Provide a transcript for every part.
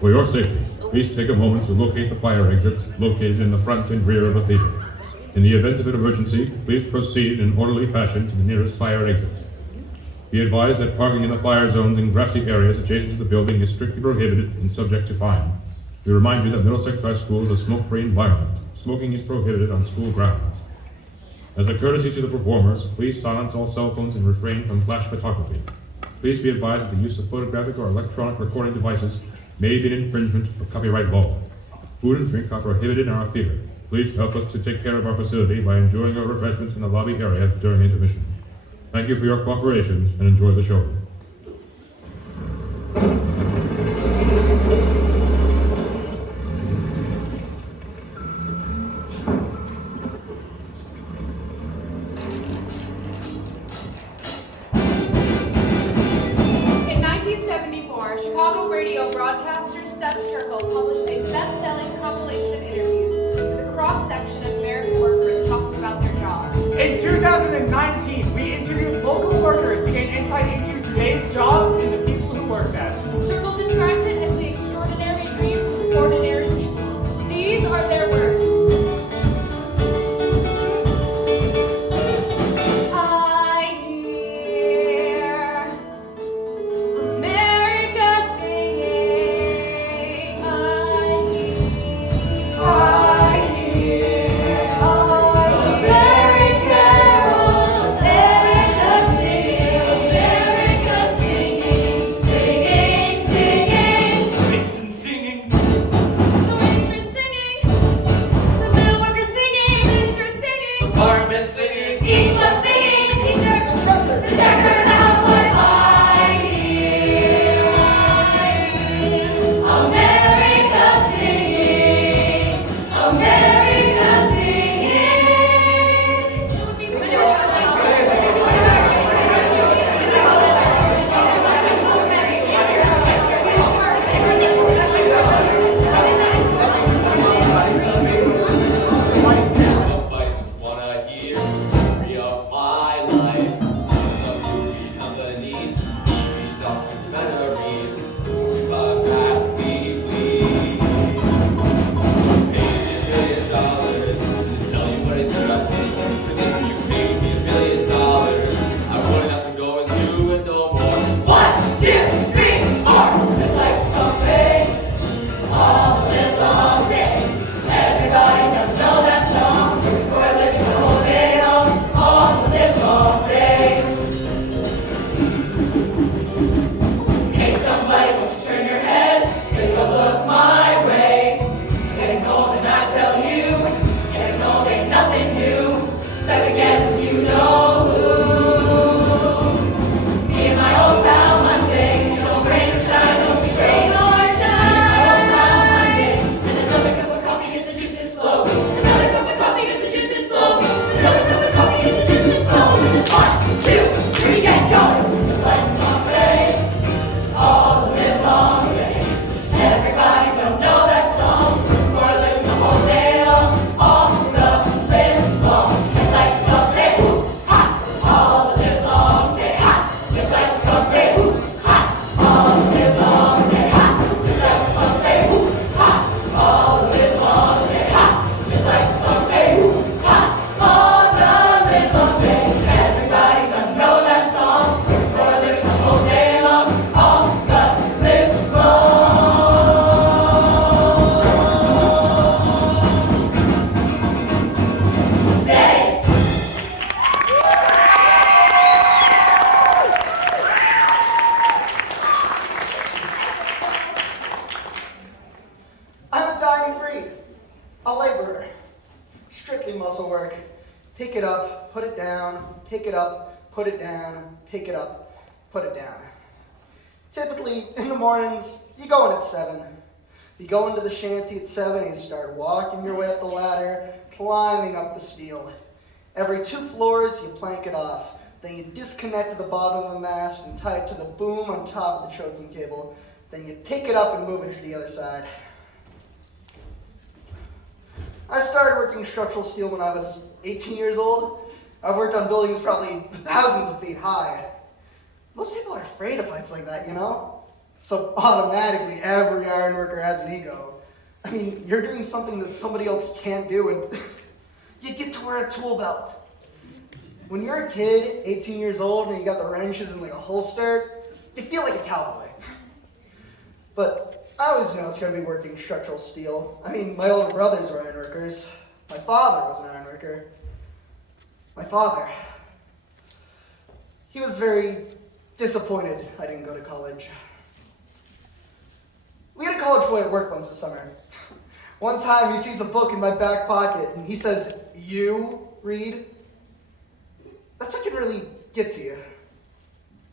For your safety, please take a moment to locate the fire exits located in the front and rear of the theater. In the event of an emergency, please proceed in orderly fashion to the nearest fire exit. Be advised that parking in the fire zones in grassy areas adjacent to the building is strictly prohibited and subject to fine. We remind you that Middlesex High School is a smoke-free environment. Smoking is prohibited on school grounds. As a courtesy to the performers, please silence all cell phones and refrain from flash photography. Please be advised that the use of photographic or electronic recording devices may be an infringement of copyright law. Food and drink are prohibited in our theater. Please help us to take care of our facility by enjoying our refreshments in the lobby area during intermission. Thank you for your cooperation and enjoy the show. In 1974, Chicago radio broadcaster Studs Terkel published a best-selling compilation of interviews with a cross-section of American workers talking about their jobs. In 2019, we interviewed local workers to gain insight into today's jobs and the people who work them. Terkel describes it as the extraordinary dreams of ordinary people. These are their words. I hear America singing. I hear Merry carols, America singing, singing, singing. Mason singing, The waitress singing. The mill worker singing. Manager singing, Firemen singing, each one singing, the teacher, the checker, and the housewife. I hear America singing, America singing. nobody wanna hear story of my life. The movie companies, TV documentaries, ask me please. Pay me $1 million to tell you what I do. Cause if you paid me $1 million, I wouldn't have to go and do it no more. 1, 2, 3, 4. Just like the song say, all live long day. Everybody does know that song. We're living the whole day long, all live long day. Hey somebody, won't you turn your head? Take a look my way. Getting old and I tell you, getting old ain't nothing new. Step again if you know who. Me and my old pal Monday, no rain or shine, no rain or shine. And another cup of coffee gets the juices flowing. Another cup of coffee gets the juices flowing. Another cup of coffee gets the juices flowing. 1, 2, 3, get going. Just like the song say, all live long day. Everybody don't know that song. We're living the whole day long, all the live long. Just like the song say, ha, all the live long day, ha. Just like the song say, ha, all the live long day, ha. Just like the song say, ha, all the live long day, ha. Just like the song say, ha, all the live long day. Everybody don't know that song. We're living the whole day long, all the live long day. I'm a dying breed, a laborer. Strictly muscle work. Pick it up, put it down, pick it up, put it down, pick it up, put it down. Typically, in the mornings, you go in at 7. You go into the shanty at 7, you start walking your way up the ladder, climbing up the steel. Every 2 floors, you plank it off. Then you disconnect to the bottom of the mast and tie it to the boom on top of the choking cable. Then you pick it up and move it to the other side. I started working structural steel when I was 18 years old. I've worked on buildings probably thousands of feet high. Most people are afraid of heights like that, you know? So automatically every iron worker has an ego. I mean, you're doing something that somebody else can't do, and you get to wear a tool belt. When you're a kid, 18 years old, and you got the wrenches in like a holster, you feel like a cowboy. But I always knew I was going to be working structural steel. I mean, my older brothers were iron workers. My father was an iron worker. My father, he was very disappointed I didn't go to college. We had a college boy at work once this summer. One time he sees a book in my back pocket and he says, "You read?" That's what can really get to you.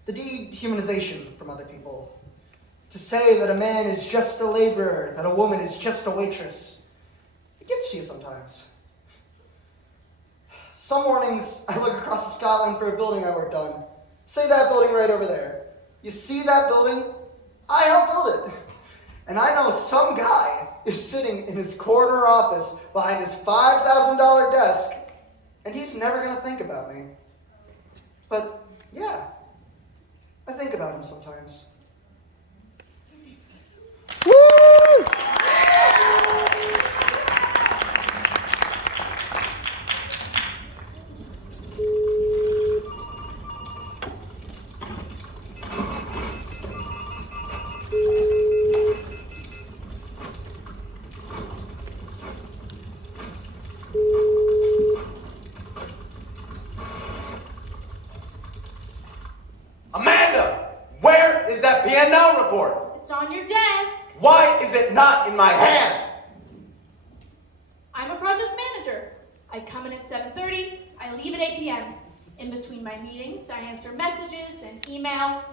The dehumanization from other people. To say that a man is just a laborer, that a woman is just a waitress. It gets to you sometimes. Some mornings I look across the skyline for a building I worked on. Say that building right over there. You see that building? I helped build it. And I know some guy is sitting in his corner office behind his $5,000 desk, and he's never going to think about me. But yeah, I think about him sometimes. Woo! Amanda, where is that P&L report? It's on your desk. Why is it not in my hand? I'm a project manager. I come in at 7:30, I leave at 8 p.m. In between my meetings, I answer messages and email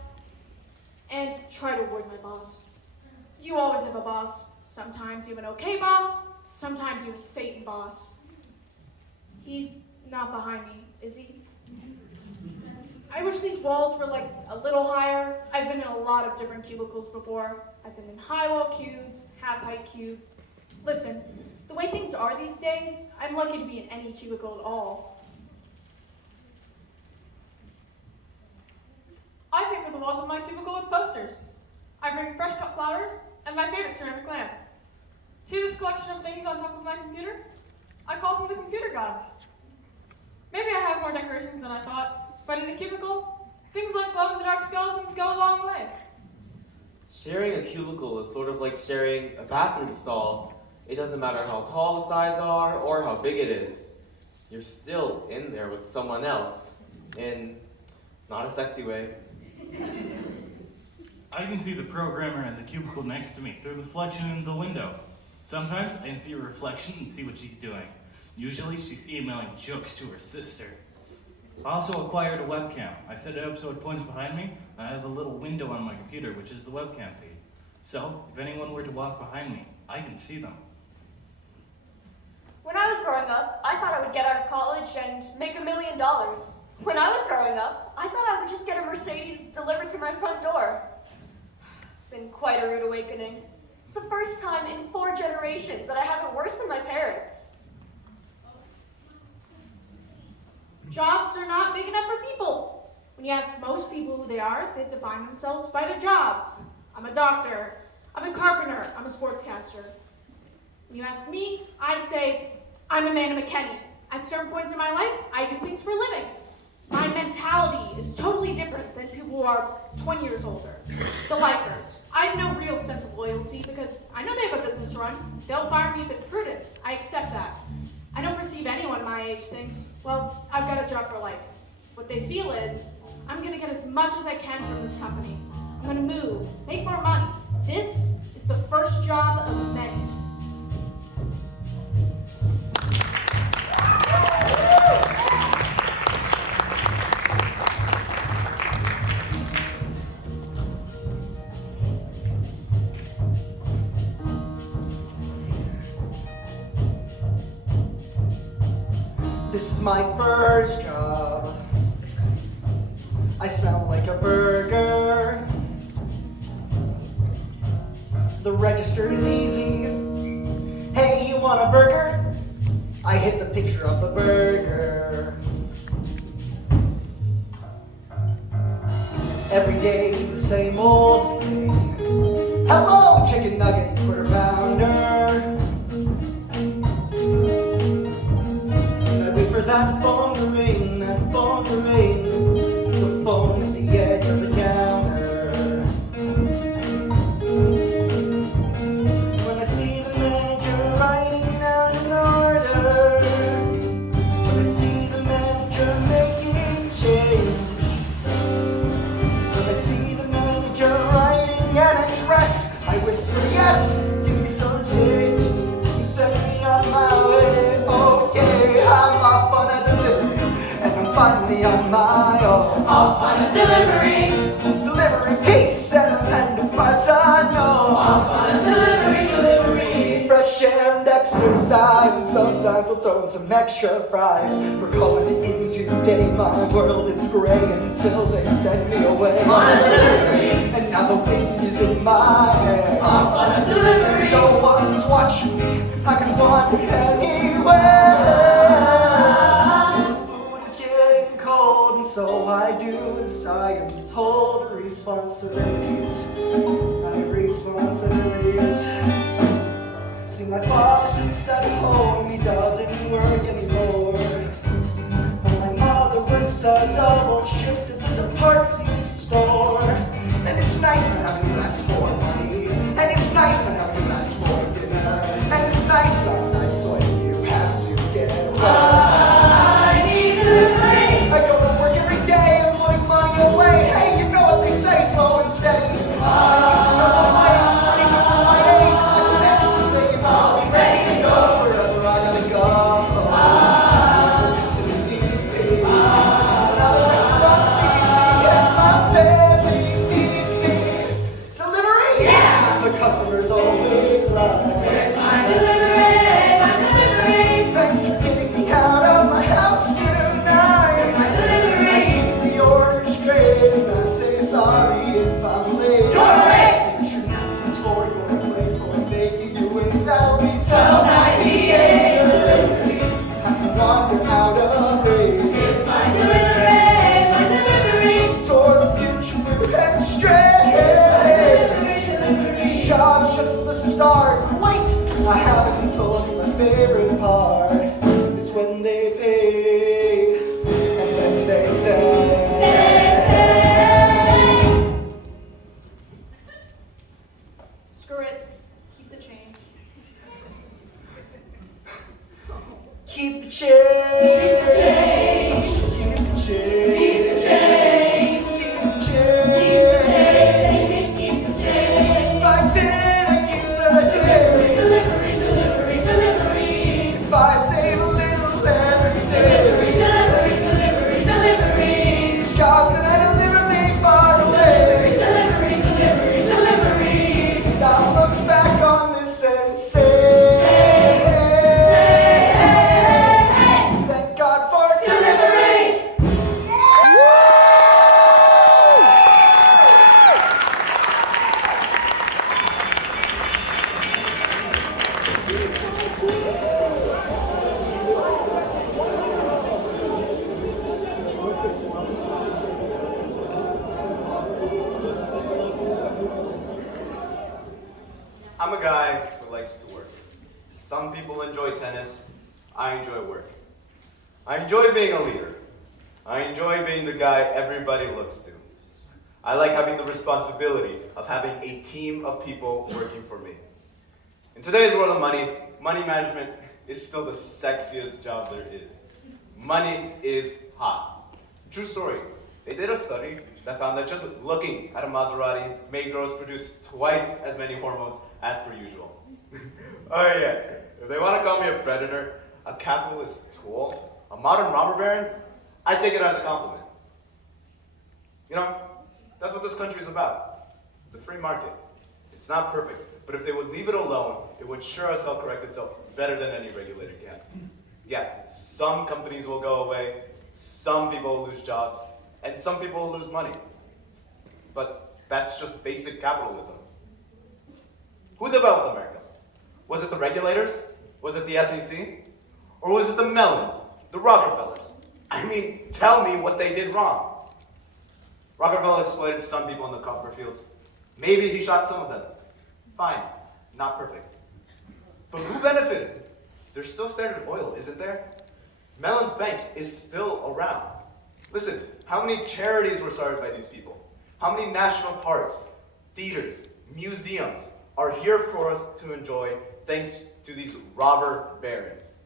and try to avoid my boss. You always have a boss. Sometimes you have an okay boss, sometimes you have a Satan boss. He's not behind me, is he? I wish these walls were like a little higher. I've been in a lot of different cubicles before. I've been in high wall cubes, half height cubes. Listen, the way things are these days, I'm lucky to be in any cubicle at all. I paper the walls of my cubicle with posters. I bring fresh cut flowers and my favorite ceramic lamp. See this collection of things on top of my computer? I call them the computer gods. Maybe I have more decorations than I thought, but in a cubicle, things like glow-in-the-dark skeletons go a long way. Sharing a cubicle is sort of like sharing a bathroom stall. It doesn't matter how tall the sides are or how big it is. You're still in there with someone else, in not a sexy way. I can see the programmer in the cubicle next to me through the reflection in the window. Sometimes I can see her reflection and see what she's doing. Usually she's emailing jokes to her sister. I also acquired a webcam. I set it up so it points behind me, and I have a little window on my computer, which is the webcam feed. So, if anyone were to walk behind me, I can see them. When I was growing up, I thought I would get out of college and make $1 million. When I was growing up, I thought I would just get a Mercedes delivered to my front door. It's been quite a rude awakening. It's the first time in 4 generations that I have it worse than my parents. Jobs are not big enough for people. When you ask most people who they are, they define themselves by their jobs. I'm a doctor, I'm a carpenter, I'm a sportscaster. When you ask me, I say, I'm Amanda McKenney. At certain points in my life, I do things for a living. My mentality is totally different than people who are 20 years older. The lifers. I have no real sense of loyalty because I know they have a business to run. They'll fire me if it's prudent. I accept that. I don't perceive anyone my age thinks, well, I've got a job for life. What they feel is, I'm going to get as much as I can from this company. I'm going to move, make more money. This is the first job of many. This is my first job. I smell like a burger. The register is easy. Hey, you want a burger? I hit the picture of the burger. Every day the same old thing. Hello, chicken nugget, quarter pounder. I wait for that phone to ring, the phone at the edge of the counter. When I see the manager writing down an order, when I see the manager making change, when I see the manager writing an address, I whisper, yes, give me some change, and send me on my way. Okay, I'm off on a delivery, and I'm finally on my own. Off on a delivery. Delivery peace and a hand of parts I know. Off on a delivery. Fresh air and exercise, and sometimes I'll throw in some extra fries. For calling it in today, my world is gray until they send me away. On a delivery. And now the wind is in my hair. Off on a delivery. No one's watching me, I can wander anywhere. The food is getting cold, and so I do as I am told. Responsibilities, I have responsibilities. See, my father sits at home, he doesn't work anymore. And my mother works a double shift at the department store. And it's nice not having to ask for money, and it's nice not having to ask for dinner, and it's nice some nights when you have to get away. I need delivery. I go to work every day and putting money away. Hey, you know what they say, slow and steady. I'm making minimum wage, it's pretty good for my age. I can manage to save, I'll be ready to go wherever I gotta go. Wherever destiny leads me. Now the restaurant feeds me and my family needs me. Delivery? Yeah! The customer's always right. Where's my delivery? My delivery. Thanks for getting me out of my house tonight. My delivery. I keep the order straight and I say sorry if I'm late. You're late. Put your napkins for your plate for making you wait. That'll be till 98. Delivery. I can wander out of range. It's my delivery. My delivery. Toward the future blue and strange. This job's just the start. Wait, I haven't told you my favorite part. Is when they pay and then they say. Screw it. Keep the change. Keep the change. Keep the change. Keep the change. Keep the change. Keep the change. Keep the change. Back then I keep the change. Delivery, delivery, delivery. If I save a little every day, Delivery, delivery, delivery. this job's gonna deliver me far away. Delivery, delivery, delivery. And I'll look back on this and say, thank God for delivery. I'm a guy who likes to work. Some people enjoy tennis. I enjoy work. I enjoy being a leader. I enjoy being the guy everybody looks to. I like having the responsibility of having a team of people working for me. In today's world of money, money management is still the sexiest job there is. Money is hot. True story. They did a study that found that just looking at a Maserati made girls produce twice as many hormones as per usual. Oh yeah, if they want to call me a predator, a capitalist tool, a modern robber baron, I take it as a compliment. You know, that's what this country is about. The free market. It's not perfect, but if they would leave it alone, it would sure as hell correct itself better than any regulator can. Yeah, some companies will go away, some people will lose jobs, and some people will lose money. But that's just basic capitalism. Who developed America? Was it the regulators? Was it the SEC? Or was it the Mellons, the Rockefellers? I mean, tell me what they did wrong. Rockefeller exploited some people in the copper fields. Maybe he shot some of them. Fine, not perfect. But who benefited? There's still Standard Oil, isn't there? Mellon's Bank is still around. Listen, how many charities were started by these people? How many national parks, theaters, museums are here for us to enjoy thanks to these robber barons?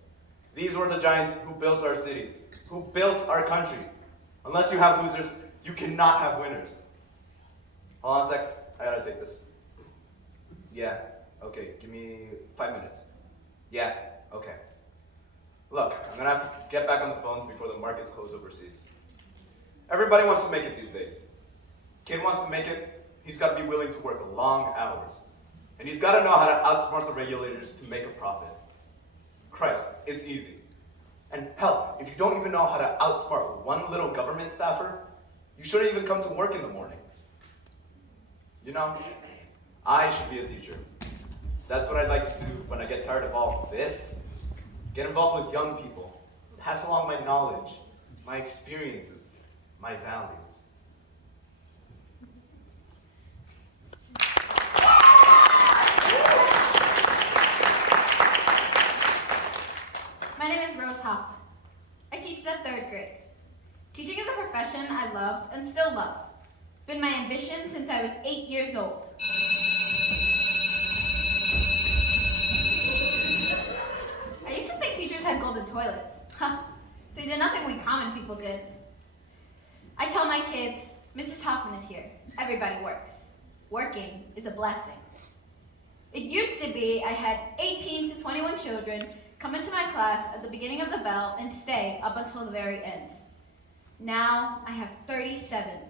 These were the giants who built our cities, who built our country. Unless you have losers, you cannot have winners. Hold on a sec, I gotta take this. Yeah, okay, give me 5 minutes. Yeah, okay. Look, I'm gonna have to get back on the phones before the markets close overseas. Everybody wants to make it these days. Kid wants to make it, he's gotta be willing to work long hours. And he's gotta know how to outsmart the regulators to make a profit. Christ, it's easy. And hell, if you don't even know how to outsmart one little government staffer, you shouldn't even come to work in the morning. You know, I should be a teacher. That's what I'd like to do when I get tired of all this. Get involved with young people. Pass along my knowledge, my experiences, my values. My name is Rose Hoffman. I teach the 3rd grade. Teaching is a profession I loved and still love. Been my ambition since I was 8 years old. I used to think teachers had golden toilets. They did nothing we common people did. I tell my kids, Mrs. Hoffman is here. Everybody works. Working is a blessing. It used to be I had 18 to 21 children come into my class at the beginning of the bell and stay up until the very end. Now I have 37.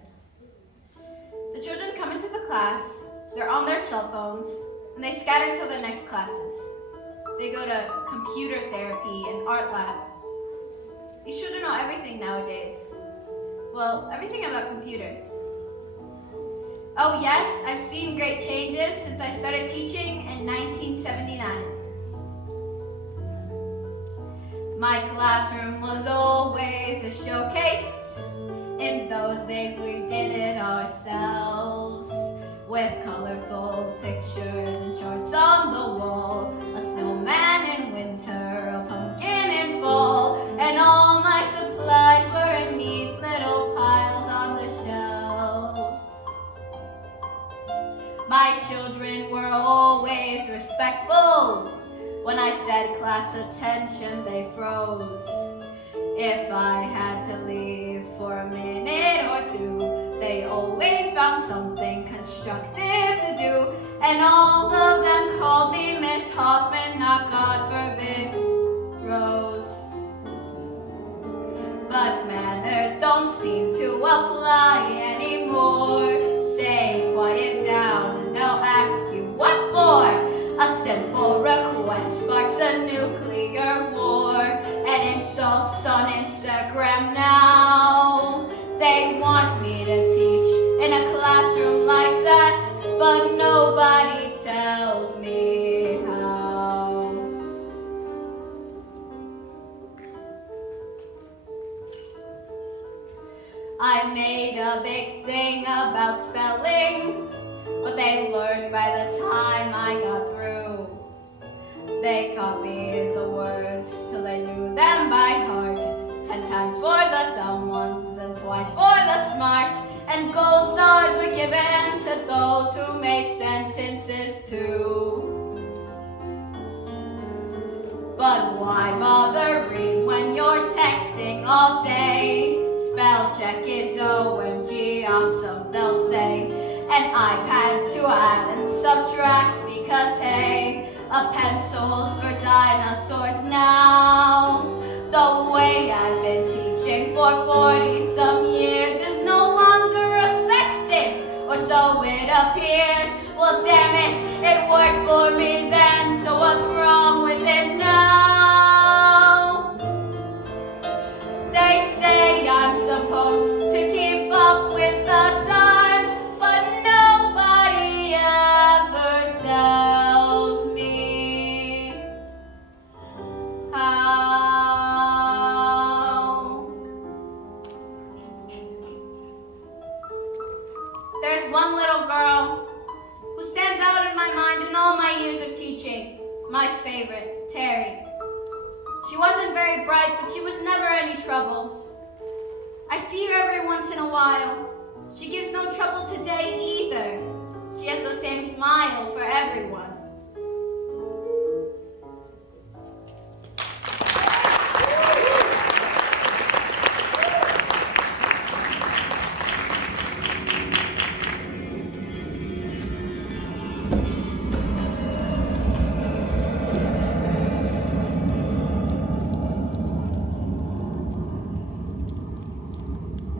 The children come into the class, they're on their cell phones, and they scatter to their next classes. They go to computer therapy and art lab. These children know everything nowadays. Well, everything about computers. Oh yes, I've seen great changes since I started teaching in 1979. My classroom was always a showcase. In those days we did it ourselves, with colorful pictures and charts on the wall, a snowman in winter, a pumpkin in fall, and all my supplies were in neat little piles on the shelves. My children were always respectful. When I said class attention, they froze. If I had to leave for a minute or two, they always found something constructive to do. And all of them called me Miss Hoffman, not God forbid, Rose. But manners don't seem to apply anymore. Say quiet down and they'll ask you what for. A simple request sparks a nuclear war, and insults on Instagram now. They want me to teach in a classroom like that, but nobody tells me how. I made a big thing about spelling, but they learned by the time I got through. They copied the words till they knew them by heart. 10 times for the dumb ones and twice for the smart. And gold stars were given to those who made sentences too. But why bother read when you're texting all day? Spell check is OMG awesome, they'll say. An iPad to add and subtract because hey, a pencil's for dinosaurs now. The way I've been teaching for 40-some years is no longer effective, or so it appears. Well damn it, it worked for me then, so what's wrong with it now? They say I'm supposed to keep up with the times, but nobody ever tells me how. years of teaching, my favorite, Terry. She wasn't very bright, but she was never any trouble. I see her every once in a while. She gives no trouble today either. She has the same smile for everyone.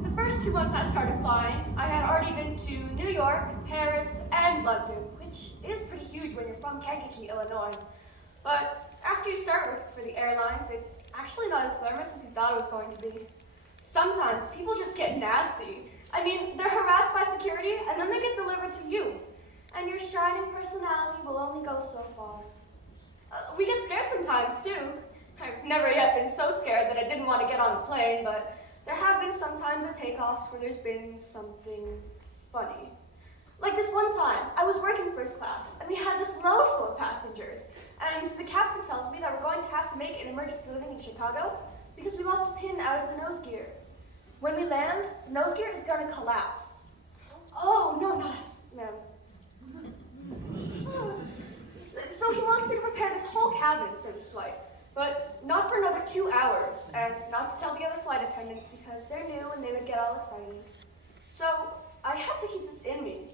The first 2 months I started flying, I had already been to New York, Paris, and London, which is pretty huge when you're from Kankakee, Illinois. But after you start working for the airlines, it's actually not as glamorous as you thought it was going to be. Sometimes people just get nasty. I mean, they're harassed by security, and then they get delivered to you. And your shining personality will only go so far. We get scared sometimes, too. I've never yet been so scared that I didn't want to get on the plane, but there have been some times at takeoffs where there's been something funny. Like this one time, I was working first class, and we had this load full of passengers, and the captain tells me that we're going to have to make an emergency landing in Chicago because we lost a pin out of the nose gear. When we land, the nose gear is going to collapse. Oh, no, not us, ma'am. So he wants me to prepare this whole cabin for this flight, but not for another 2 hours, and not to tell the other flight attendants because they're new and they would get all excited. So I had to keep this in me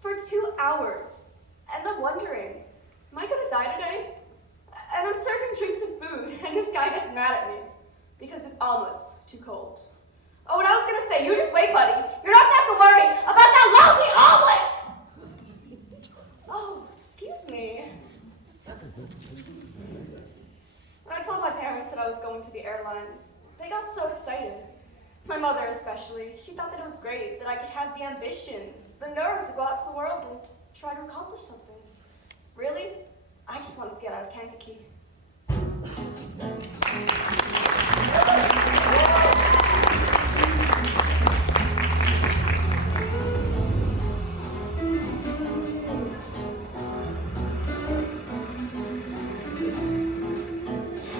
for 2 hours, and I'm wondering, am I gonna die today? And I'm serving drinks and food, and this guy gets mad at me because it's almost too cold. Oh, and I was gonna say, you just wait, buddy. You're not gonna have to worry about that lousy omelet! Oh, excuse me. When I told my parents that I was going to the airlines, they got so excited. My mother especially. She thought that it was great, that I could have the ambition, the nerve to go out to the world and try to accomplish something. Really? I just wanted to get out of Kankakee.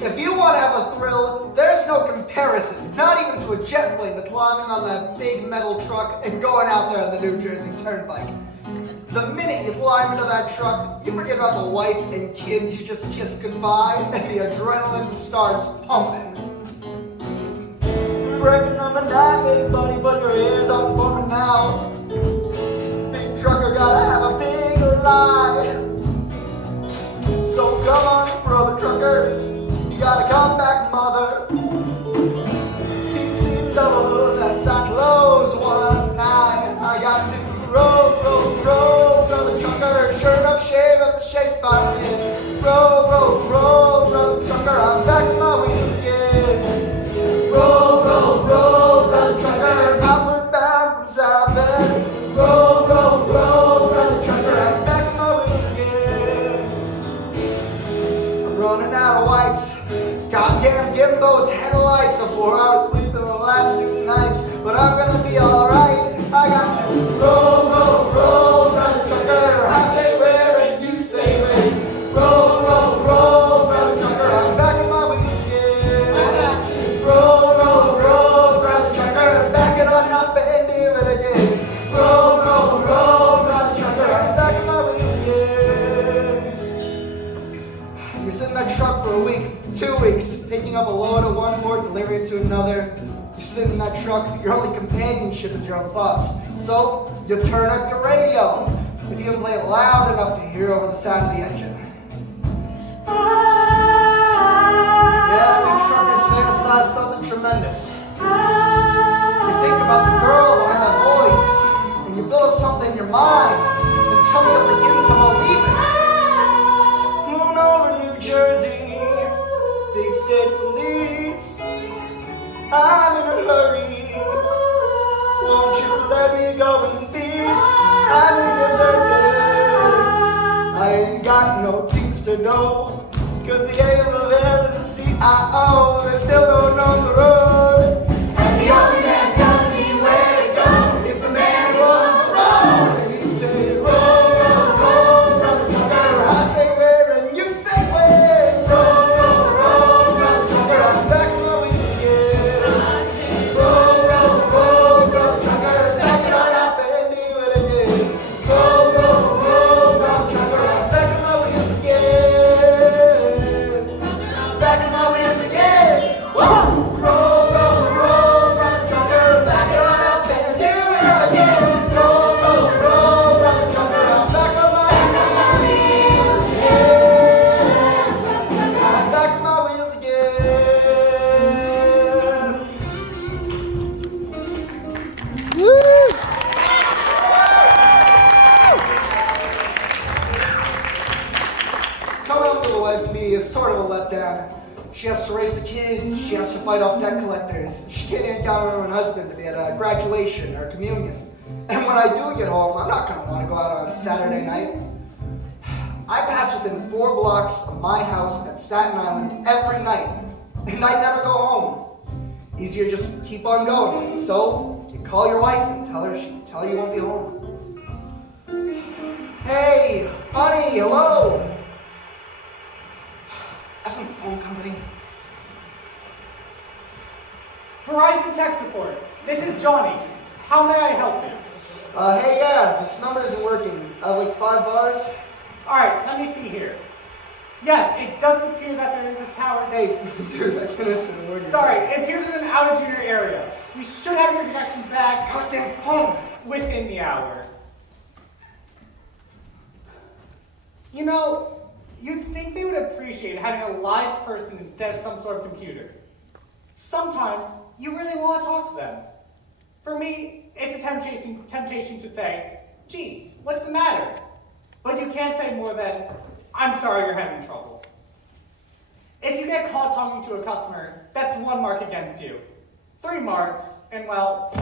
If you want to have a thrill, there's no comparison, not even to a jet plane, to climbing on that big metal truck and going out there on the New Jersey Turnpike. The minute you climb into that truck, you forget about the wife and kids you just kissed goodbye, and the adrenaline starts pumping. Breaking number 9, big buddy, but your ears aren't forming now. Big trucker gotta have a big lie. So come on, brother trucker, you gotta come back, mother. Keep seeing double that St. Louis 19. I got to roll, roll, roll, brother trucker. Sure enough, shave at the shape I'm in. Roll, roll, roll, brother trucker. I'm back in my wheels again. Roll, roll, roll, brother trucker. Outward bound from South Bend. Roll, roll, roll, brother trucker. I'm back in my wheels again. I'm running out of whites. Goddamn, dim those headlights before I was sleeping the last 2 nights. But I'm gonna be alright. I got to roll, roll, roll, brother trucker. I say where and you say when. Roll, roll, roll, brother trucker. I'm back in my wheels again. I got you. Roll, roll, roll, brother trucker. Back it on up and do it again. Roll, roll, roll, brother trucker. I'm back in my wheels again. You sit in that truck for a week, 2 weeks, picking up a load at one port, delivering it to another. You sit in that truck, your only companionship is your own thoughts. So, you turn up your radio, if you can play it loud enough to hear over the sound of the engine. Yeah, you truckers fantasize something tremendous. You think about the girl behind that voice, and you build up something in your mind until you begin to believe it. Moon over New Jersey, big state police. I'm in a hurry. Won't you let me go in peace? I'm independent. I ain't got no teams to know, 'cause the aim of hell and the CIO, they still don't know the road. And the only man telling me where to go is the man who owns the road. And he say, roll, roll, roll, brother trucker. I say, of a wife can be sort of a letdown. She has to raise the kids, she has to fight off debt collectors, she can't even count on her own husband to be at a graduation or communion. And when I do get home, I'm not going to want to go out on a Saturday night. I pass within 4 blocks of my house at Staten Island every night, and I never go home. Easier just keep on going. So you call your wife and tell her you won't be home. Hey, honey, hello. Effing phone company. Verizon Tech Support. This is Johnny. How may I help you? Hey, yeah, this number isn't working. I have like 5 bars. Alright, let me see here. Yes, it does appear that there is a tower. Hey, dude, I can't listen to what you're Sorry, saying. it appears there's an outage in your area. We should have your connection back Goddamn phone! within the hour. You know, you'd think they would appreciate having a live person instead of some sort of computer. Sometimes you really want to talk to them. For me, it's a temptation to say, gee, what's the matter? But you can't say more than, I'm sorry you're having trouble. If you get caught talking to a customer, that's 1 mark against you. 3 marks, and well,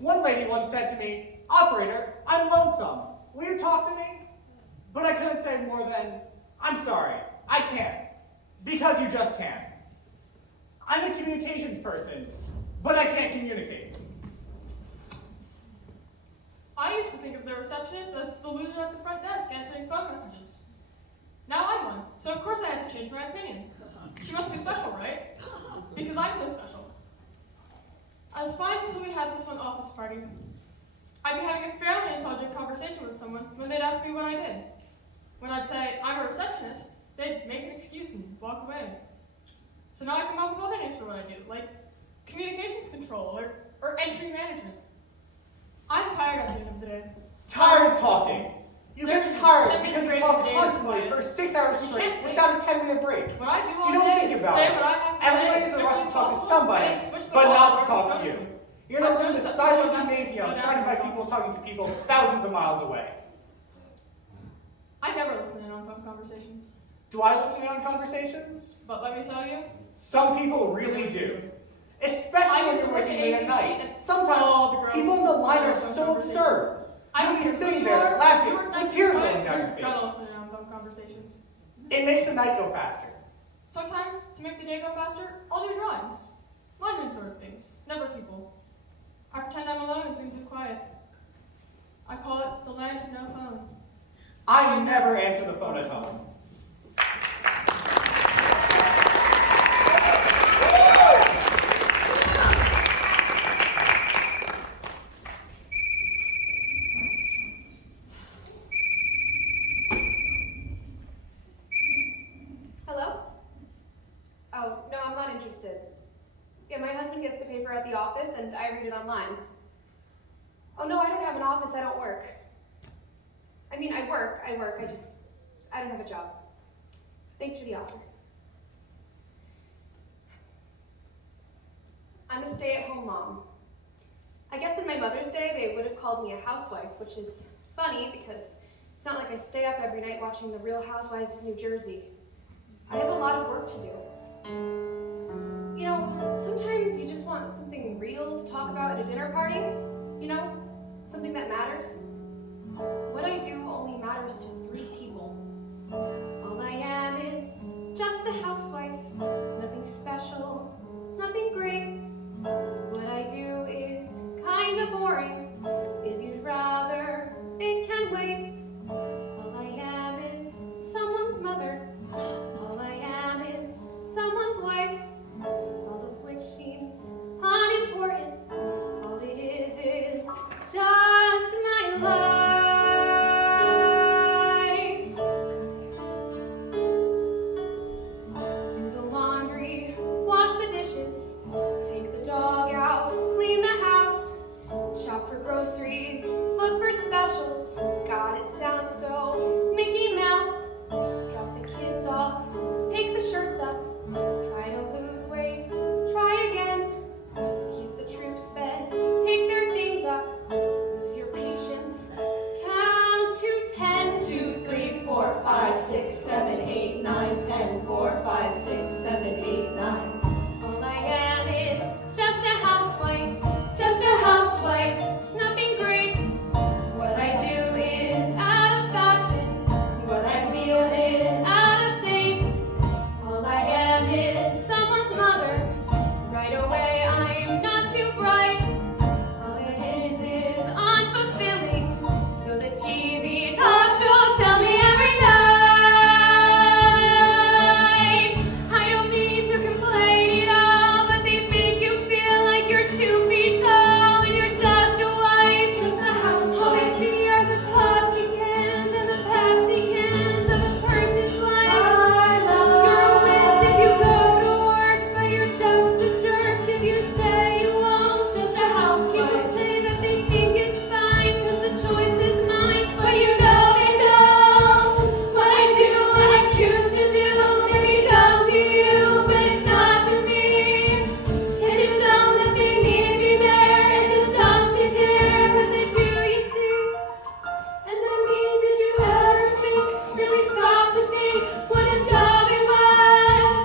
one lady once said to me, operator, I'm lonesome. Will you talk to me? But I couldn't say more than, I'm sorry, I can't. Because you just can't. I'm a communications person, but I can't communicate. I used to think of the receptionist as the loser at the front desk answering phone messages. Now I'm one, so of course I had to change my opinion. She must be special, right? Because I'm so special. I was fine until we had this one office party. I'd be having a fairly intelligent conversation with someone when they'd ask me what I did. When I'd say, I'm a receptionist, they'd make an excuse and walk away. So now I come up with other names for what I do, like communications control or entry management. I'm tired at the end of the day. Tired talking. You get There's a tired 10-minute because you break talk a day constantly that's for quiet. 6 hours You straight can't think. without a 10-minute break. What I do all You don't day think is about say it. what I have to Everybody say has as a right quickly to as talk to possible, somebody, and then switch the but call not to or talk to discuss you. it. You're in a room the I've size of a noticed that gymnasium, people surrounded by slow down. people talking to people thousands of miles away. I never listen in on phone conversations. Do I listen in on conversations? But let me tell you, Some people really do. I Especially when used you're to work working at late at AT&T night. and all the Sometimes girls people in the listen line to are phone so conversations. absurd. I You'll don't be care who sitting you there are, laughing you work with nights tears or rolling tonight, down your you've got to face. listen in on phone conversations. It makes the night go faster. Sometimes, to make the day go faster, I'll do drawings. Laundry sort of things, never people. I pretend I'm alone and things are quiet. I call it the land of no phone. I never answer the phone at home. Hello? Oh, no, I'm not interested. Yeah, my husband gets the paper at the office and I read it online. Oh no, I don't have an office, I don't work. I mean, I work, I don't have a job. Thanks for the offer. I'm a stay-at-home mom. I guess in my Mother's Day, they would have called me a housewife, which is funny because it's not like I stay up every night watching The Real Housewives of New Jersey. I have a lot of work to do. You know, sometimes you just want something real to talk about at a dinner party. You know, something that matters. What I do only matters to 3 people. All I am is just a housewife. Nothing special, nothing great. What I do is kinda boring. If you'd rather, it can wait. All I am is someone's mother. All I am is someone's wife. All of which seems unimportant. All it is just my life. Do the laundry, wash the dishes, take the dog out, clean the house, shop for groceries, look for specials. God, it sounds so 6, 7, 8, 9. All I am is just a housewife, just a housewife, nothing great. What I do is, Out of fashion, what I feel is, out of date. All I am is someone's mother. Right away, I'm not too bright. All it is unfulfilling. So the TV talk shows tell me every night. I don't mean to complain at all, but they make you feel like you're 2 feet tall and you're just a wife. just a All they housewife. see are the Pepsi cans and the Pepsi cans of a person's life. I love You're a whiz if you go to work, but you're just a jerk if you say you won't. just a People housewife. say that they think it's fine, cause the choice is mine, but you know they don't. What I do, what I choose to do, may be dumb to you, but it's not to me. Is it dumb that they need me there? Is it dumb to care? Cause I do, you see. And I mean, did you ever think, really stop to think, what a job it was?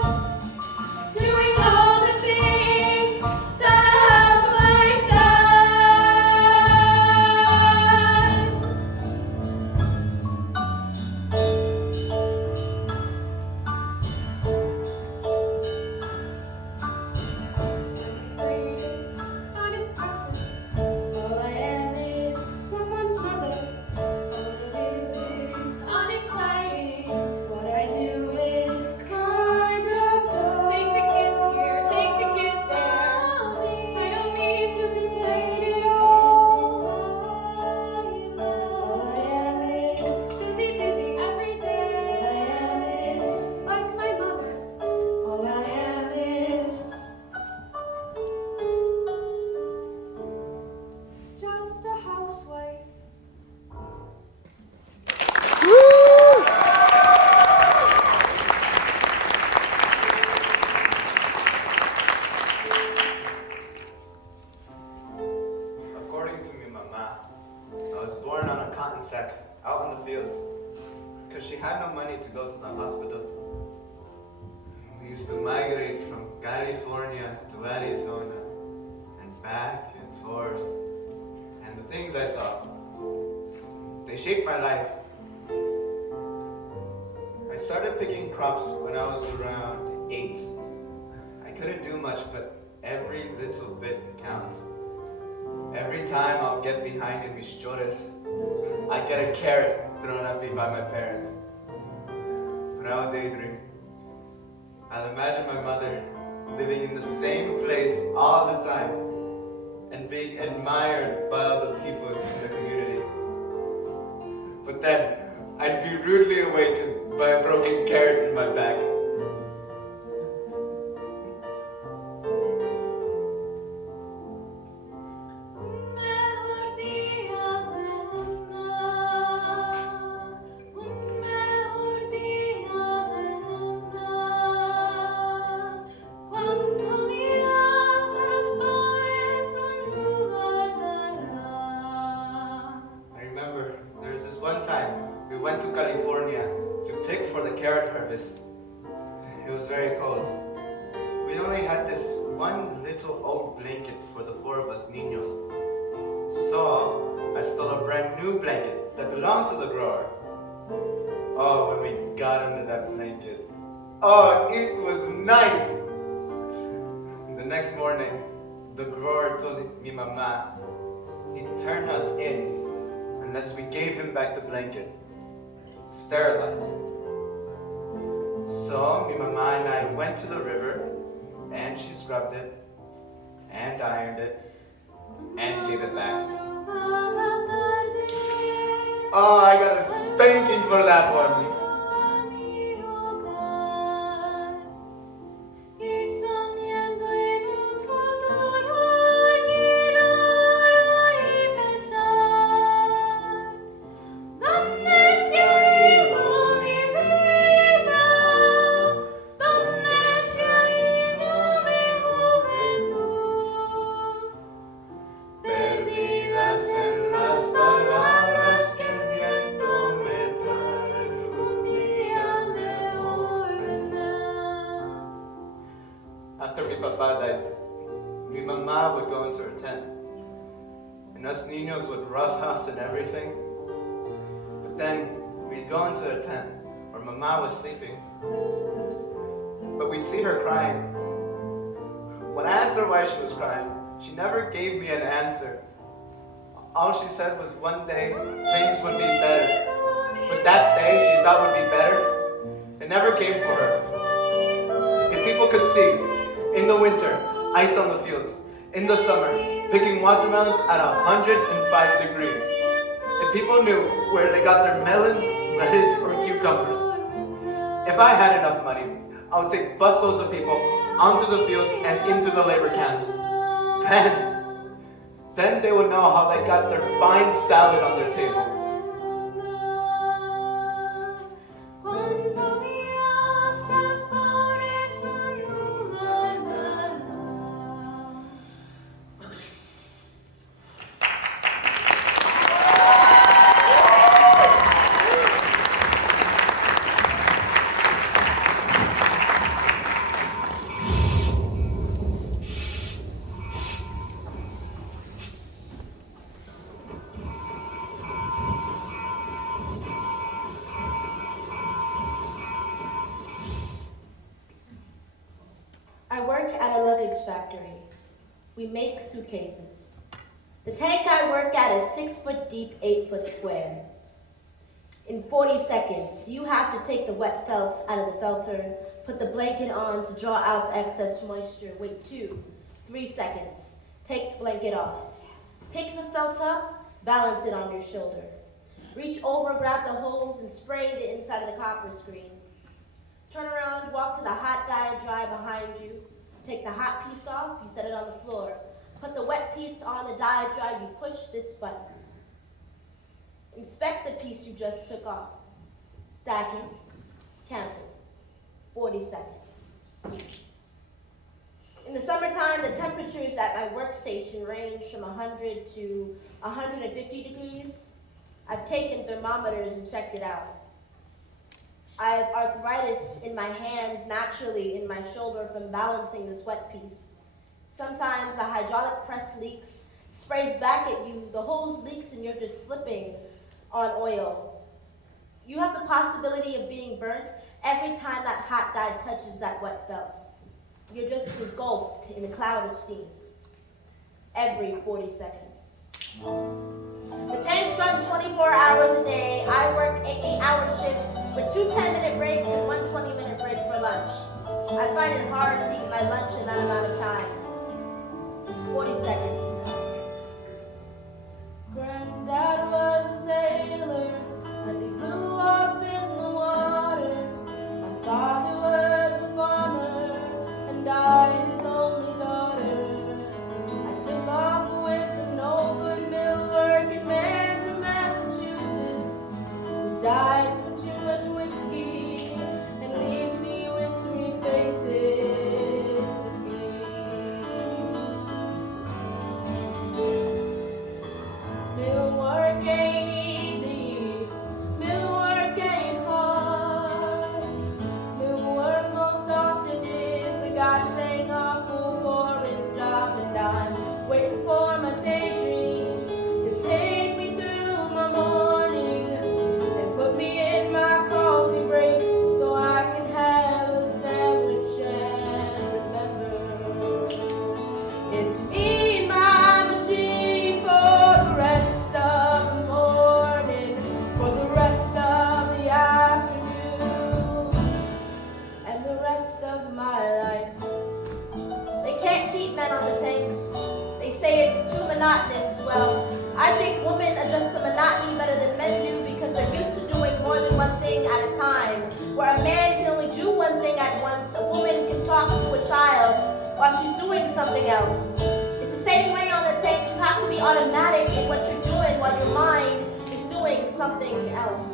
Doing all the things that a housewife does. I'm afraid it's unimpressive. All I am is someone's mother. All it is unexciting. What I do is kind of dull. Take the kids here, take the kids there. I don't mean to complain at all. All I am is, Busy, busy every all day. I am is, Like my mother. all I am is. Just a housewife. According to me, mama, I was born on a cotton sack out in the fields because she had no money to go to the hospital. We used to migrate from California to Arizona and back and forth. And the things I saw, they shaped my life. I started picking crops when I was around 8. I couldn't do much, but every little bit counts. Every time I'll get behind in mis chores, I get a carrot thrown at me by my parents. When I would daydream, I'll imagine my mother living in the same place all the time and being admired by all the people in the community. But then, I'd be rudely awakened by a broken carrot in my back. Un mejor día vendrá. Un mejor día vendrá. Cuando Dios a los pobres un lugar dará. I remember there was this one time we went to California to pick for the carrot harvest. It was very cold. We only had this one little old blanket for the 4 of us niños. So I stole a brand new blanket that belonged to the grower. Oh, when we got under that blanket. Oh, it was nice. The next morning, the grower told me mama he'd turn us in unless we gave him back the blanket, sterilized. So, mi mama and I went to the river, and she scrubbed it, and ironed it, and gave it back. Oh, I got a spanking for that one. Perdidas en las palabras que el viento me trae. papá died, mi mamá would go into her tent. And us niños would roughhouse and everything. But then we'd go into her tent, where mamá was sleeping. But we'd see her crying. When I asked her why she was crying, she never gave me an answer. All she said was one day things would be better. But that day she thought would be better, it never came for her. If people could see, in the winter, ice on the fields, in the summer, picking watermelons at 105 degrees. If people knew where they got their melons, lettuce, or cucumbers. If I had enough money, I would take busloads of people onto the fields and into the labor camps. Then they would know how they got their fine salad on their table. I work at a luggage factory. We make suitcases. The tank I work at is 6 foot deep, 8 foot square. In 40 seconds, you have to take the wet felt out of the felter, put the blanket on to draw out the excess moisture. Wait 2, 3 seconds. Take the blanket off. Pick the felt up, balance it on your shoulder. Reach over, grab the hose, and spray the inside of the copper screen. Turn around, walk to the hot dye dry behind you. Take the hot piece off, you set it on the floor. Put the wet piece on the dye dry, you push this button. Inspect the piece you just took off. Stack it, count it. 40 seconds. In the summertime, the temperatures at my workstation range from 100 to 150 degrees. I've taken thermometers and checked it out. I have arthritis in my hands, naturally in my shoulder from balancing this wet piece. Sometimes the hydraulic press leaks, sprays back at you, the hose leaks and you're just slipping on oil. You have the possibility of being burnt every time that hot dye touches that wet felt. You're just engulfed in a cloud of steam. Every 40 seconds. The tank's run 24 hours a day. I work 8-hour shifts with 2 10-minute breaks and 1 20-minute break for lunch. I find it hard to eat my lunch in that amount of time. 40 seconds. Granddad was a sailor and he blew off in the water. My father was a farmer and died his only daughter. I took off with a no good mill working man from Massachusetts who died from too much whiskey and leaves me with 3 faces to feed. Mill work ain't easy, mill work ain't hard. Mill work most often is a gosh dang awful boring job, and I'm waiting for my daydreams to take me through my morning and put me in my coffee break so I can have a sandwich and remember it's me and my machine for the rest of the morning, for the rest of the afternoon, and the rest of my life. They can't keep men on the tanks. They say it's too monotonous. Well, I think women adjust to monotony better than men do because they're used to doing more than one thing at a time. Where a man can only do one thing at once, a woman can talk to a child while she's doing something else. It's the same way on the tanks. You have to be automatic in what you're doing while your mind is doing something else.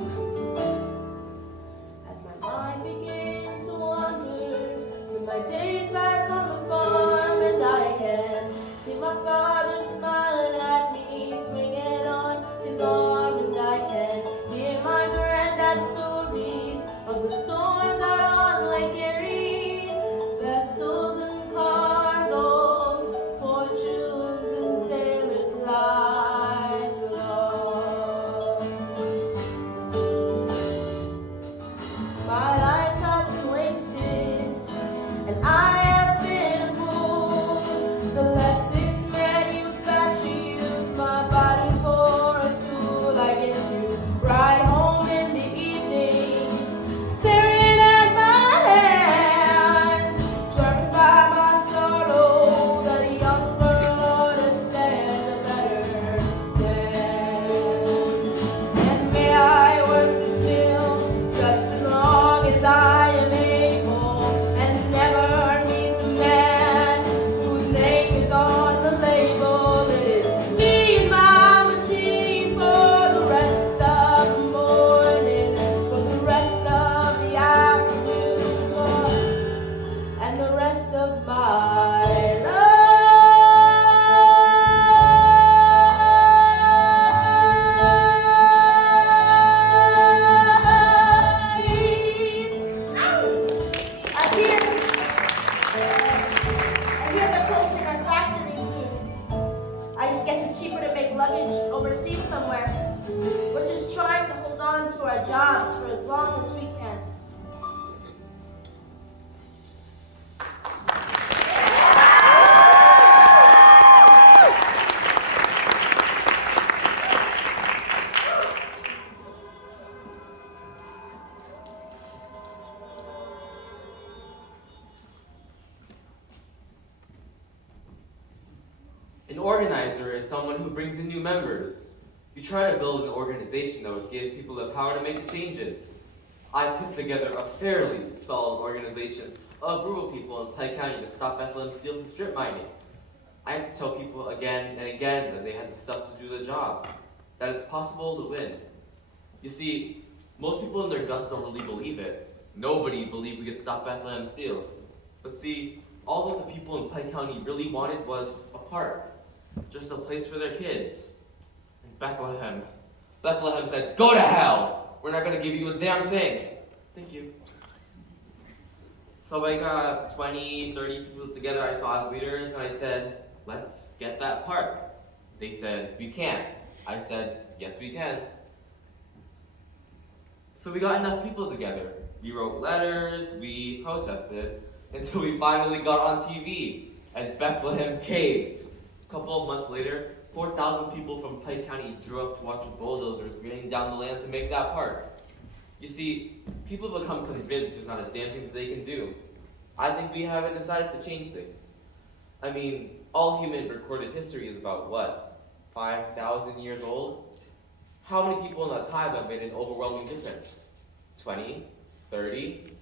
As my mind begins to wander through my days back on the farm, and I can see my father smiling at me, swinging on his arm, and I can hear my granddad's stories of the storms out on Lake Erie, vessels and cars our jobs for as long as we can. An organizer is someone who brings in new members. You try to build an organization that would give people the power to make the changes. I put together a fairly solid organization of rural people in Pike County to stop Bethlehem Steel from strip mining. I had to tell people again and again that they had the stuff to do the job, that it's possible to win. You see, most people in their guts don't really believe it. Nobody believed we could stop Bethlehem Steel. But see, all that the people in Pike County really wanted was a park. Just a place for their kids. And Bethlehem said, "Go to hell! We're not going to give you a damn thing." Thank you. So I got 20, 30 people together I saw as leaders, and I said, "Let's get that park." They said, "We can't." I said, "Yes, we can." So we got enough people together. We wrote letters, we protested, until we finally got on TV, and Bethlehem caved. A couple of months later, 4,000 people from Pike County drove up to watch the bulldozers grading down the land to make that park. You see, people become convinced there's not a damn thing that they can do. I think we have it inside us to change things. I mean, all human recorded history is about what, 5,000 years old? How many people in that time have made an overwhelming difference? 20? 30?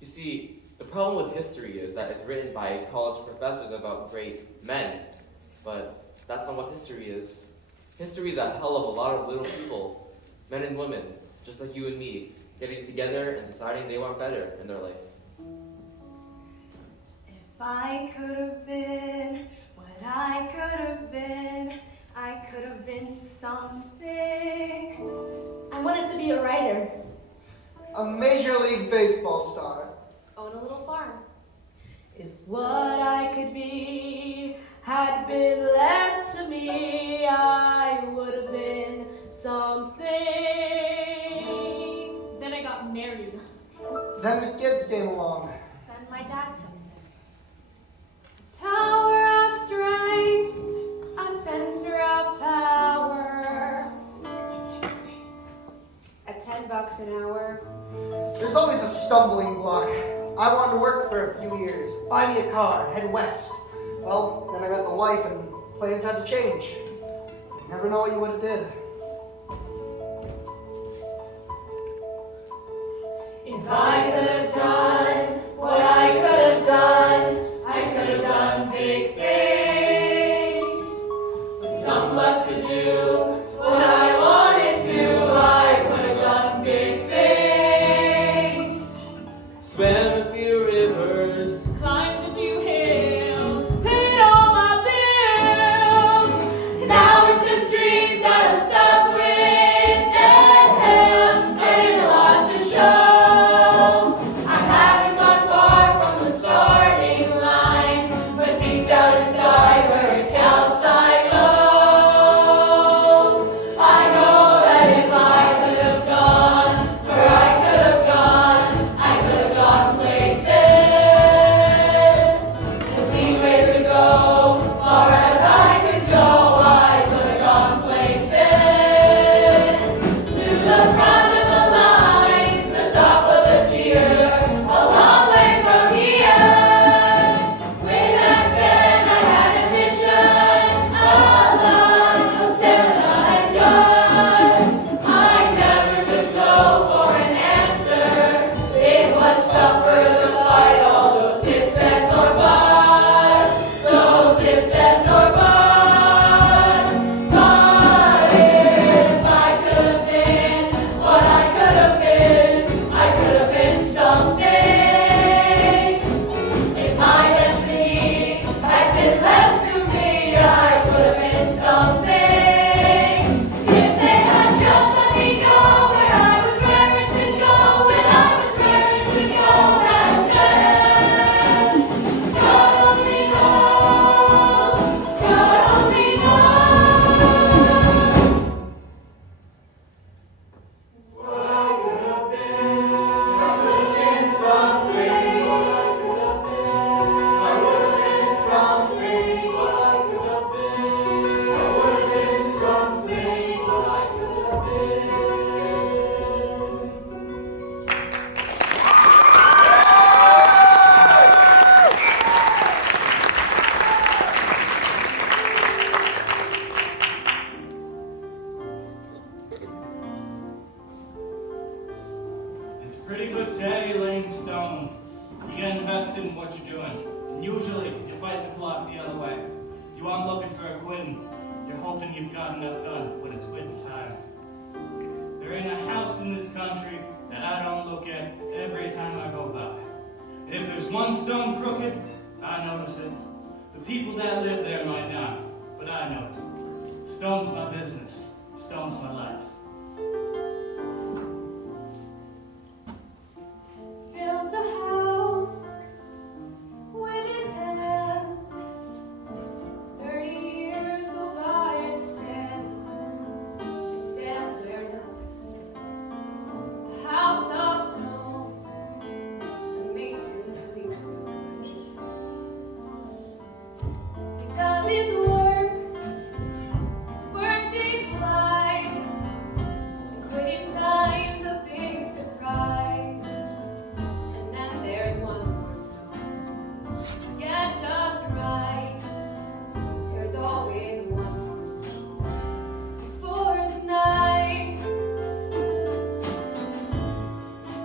You see, the problem with history is that it's written by college professors about great men. But that's not what history is. History is a hell of a lot of little people, men and women, just like you and me, getting together and deciding they want better in their life. If I could have been what I could have been, I could have been something. I wanted to be a writer. A Major League Baseball star. Own a little farm. If what I could be had been left to me, I would have been something. Then I got married. Then the kids came along. Then my dad took sick. Tower of strength, a center of power. At $10 an hour. There's always a stumbling block. I wanted to work for a few years, buy me a car, head west. Well, then I met the wife and plans had to change. You never know what you would have did. If I could have done what I could have done, I could have done big things. With some luck to do what I wanted to, I could have done big things. Swam a few rivers, Climbed a few hills, paid all my bills. Now it's just dreams that I'm so pretty good day laying stone. You get invested in what you're doing, and usually you fight the clock the other way. You aren't looking for a quitting. You're hoping you've got enough done when it's quitting time. There ain't a house in this country that I don't look at every time I go by. And if there's one stone crooked, I notice it. The people that live there might not, but I notice it. Stone's my business. Stone's my life. Builds a house with his hands. 30 years go by, it stands where nothing's. A house of stone, the mason sleeps with. He does his work, his workday flies. And quitting time's a big surprise. And then there's one more stone. Yeah, just right. There's always one more stone before the night.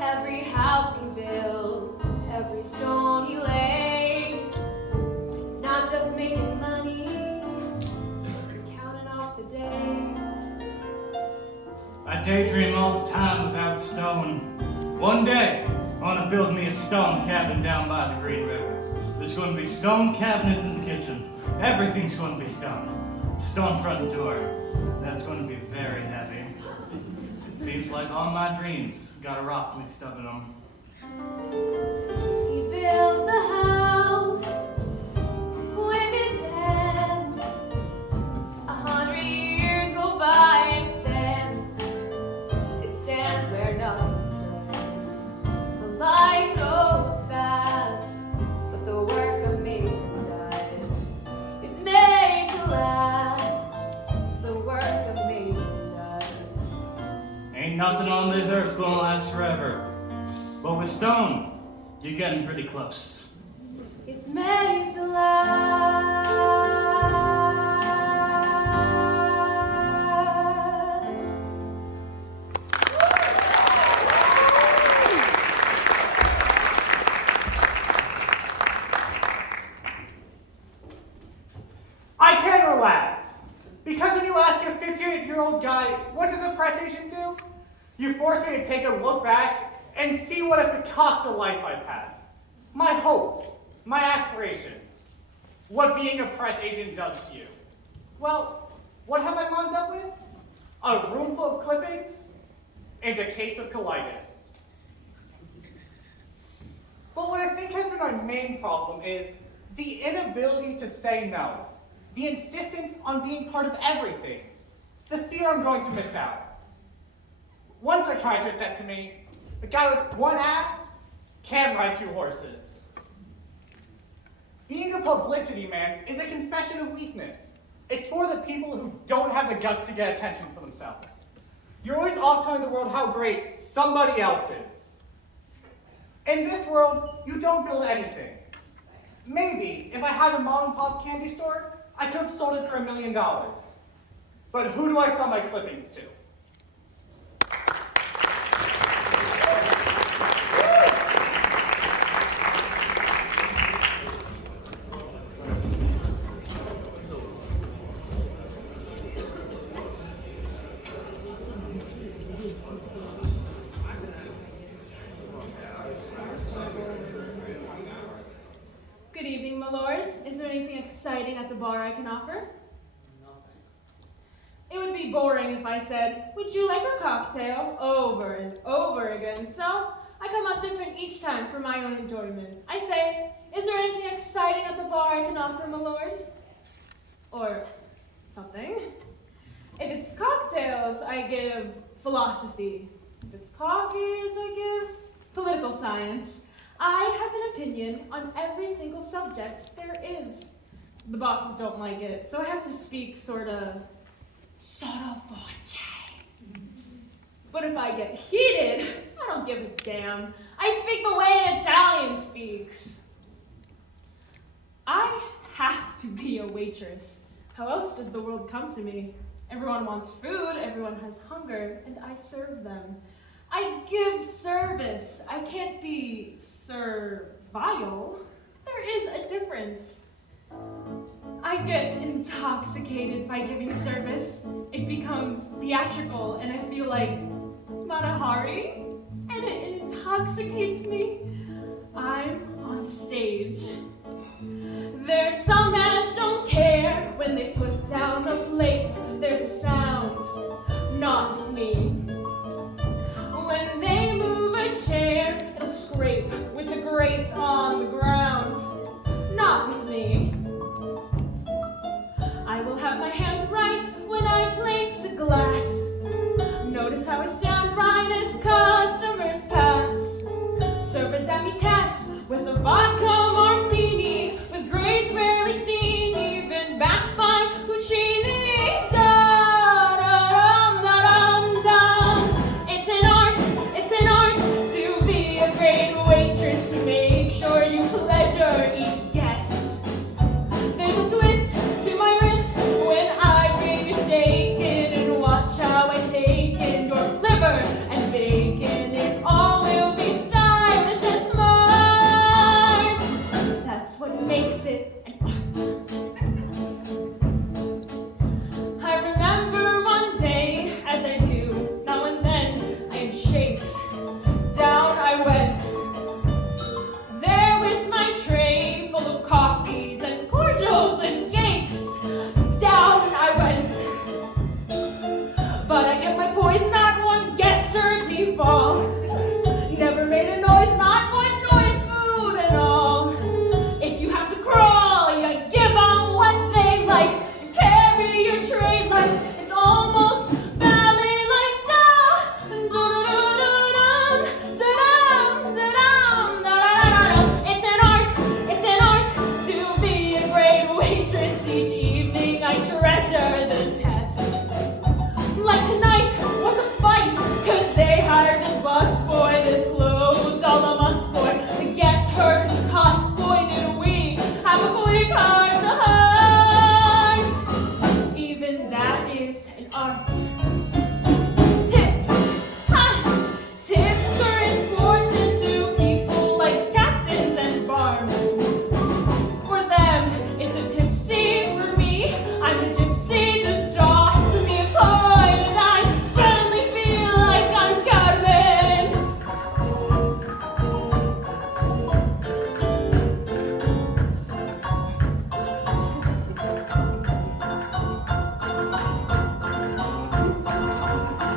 Every house he builds, every stone he lays, it's not just making money, but counting off the days. I daydream all the time about stone. One day, I want to build me a stone cabin down by the Green River. There's going to be stone cabinets in the kitchen. Everything's going to be stone. Stone front door. That's going to be very heavy. Seems like all my dreams got a rock mixed up in them. He builds a house with his hands. 100 years go by, it stands where nothing stood. The life goes fast, but the work of Mason dies. It's made to last. The work of Mason dies. Ain't nothing on this earth gonna last forever. But with stone, you're getting pretty close. It's made to last. I can relax. Because when you ask a 58-year-old guy, what does a press agent do? You force me to take a look back and see what a fakakta life I've had. My hopes, my aspirations. What being a press agent does to you. Well, what have I wound up with? A room full of clippings and a case of colitis. But what I think has been my main problem is the inability to say no. The insistence on being part of everything. The fear I'm going to miss out. One psychiatrist said to me, the guy with one ass can ride 2 horses. Being a publicity man is a confession of weakness. It's for the people who don't have the guts to get attention for themselves. You're always off telling the world how great somebody else is. In this world, you don't build anything. Maybe if I had a mom and pop candy store, I could have sold it for $1 million. But who do I sell my clippings to? Good evening, my lords. Is there anything exciting at the bar I can offer? No, thanks. It would be boring if I said, would you like a cocktail? Over and over again. So I come out different each time for my own enjoyment. I say, is there anything exciting at the bar I can offer, my lord? Or something. If it's cocktails, I give philosophy. If it's coffees, I give political science. I have an opinion on every single subject there is. The bosses don't like it, so I have to speak sort of voce. But if I get heated, I don't give a damn. I speak the way an Italian speaks. I have to be a waitress. How else does the world come to me? Everyone wants food, everyone has hunger, and I serve them. I give service. I can't be servile. There is a difference. I get intoxicated by giving service. It becomes theatrical, and I feel like Matahari, and it intoxicates me. I'm on stage. There's some as don't care when they put down a plate. There's a sound, not with me. When they move a chair, it'll scrape with the grate on the ground, not with me. I will have my hand right when I place the glass. Notice how I stand right as customers pass. Serve a demi-tasse with a vodka martini, with grace rarely seen, even backed by Puccini. Da-da-dum, da-dum, dum. It's an art to be a great waitress, to make sure you pleasure each guest. There's a twist to my wrist when I bring your steak in, and watch how I take in your liver and bacon. It all will be stylish and smart. That's what makes it an art. I remember one day, as I do now and then, I am shaped. Down I went. There with my tray full of coffees and cordials and cakes. Down I went. But I kept my poise, not one guest heard me fall. Never made a noise, not one noise, food and all. If you have to crawl, you give them what they like, and carry your tray like it's almost ballet, like da da da da da da da da. It's an art to be a great waitress. Each evening I treasure the test. Like tonight was a fight, 'cause they hired this busboy, this clothes all a must boy. The guests heard the cost, boy did we have a quick heart to heart. Even that is an art. Tips, tips are important to people like captains and barmen. For them, it's a tipsy. For me, I'm a gypsy. Just toss me a coin and I suddenly feel like I'm Carmen.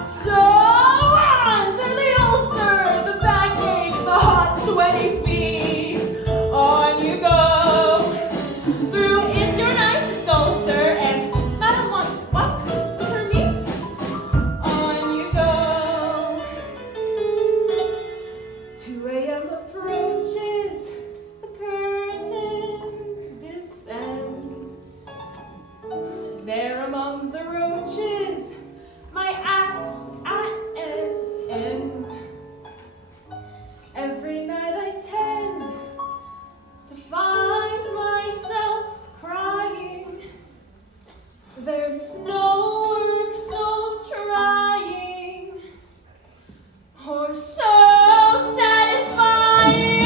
So under the ulcer, the backache, the hot sweaty feet, on you go. Through is your knife, dull sir, and Madam wants what? With her meat? On you go. 2 a.m. approaches, the curtains descend. There among the roaches, my axe at an end. Every night I tend to find myself crying. There's no work so trying or so satisfying.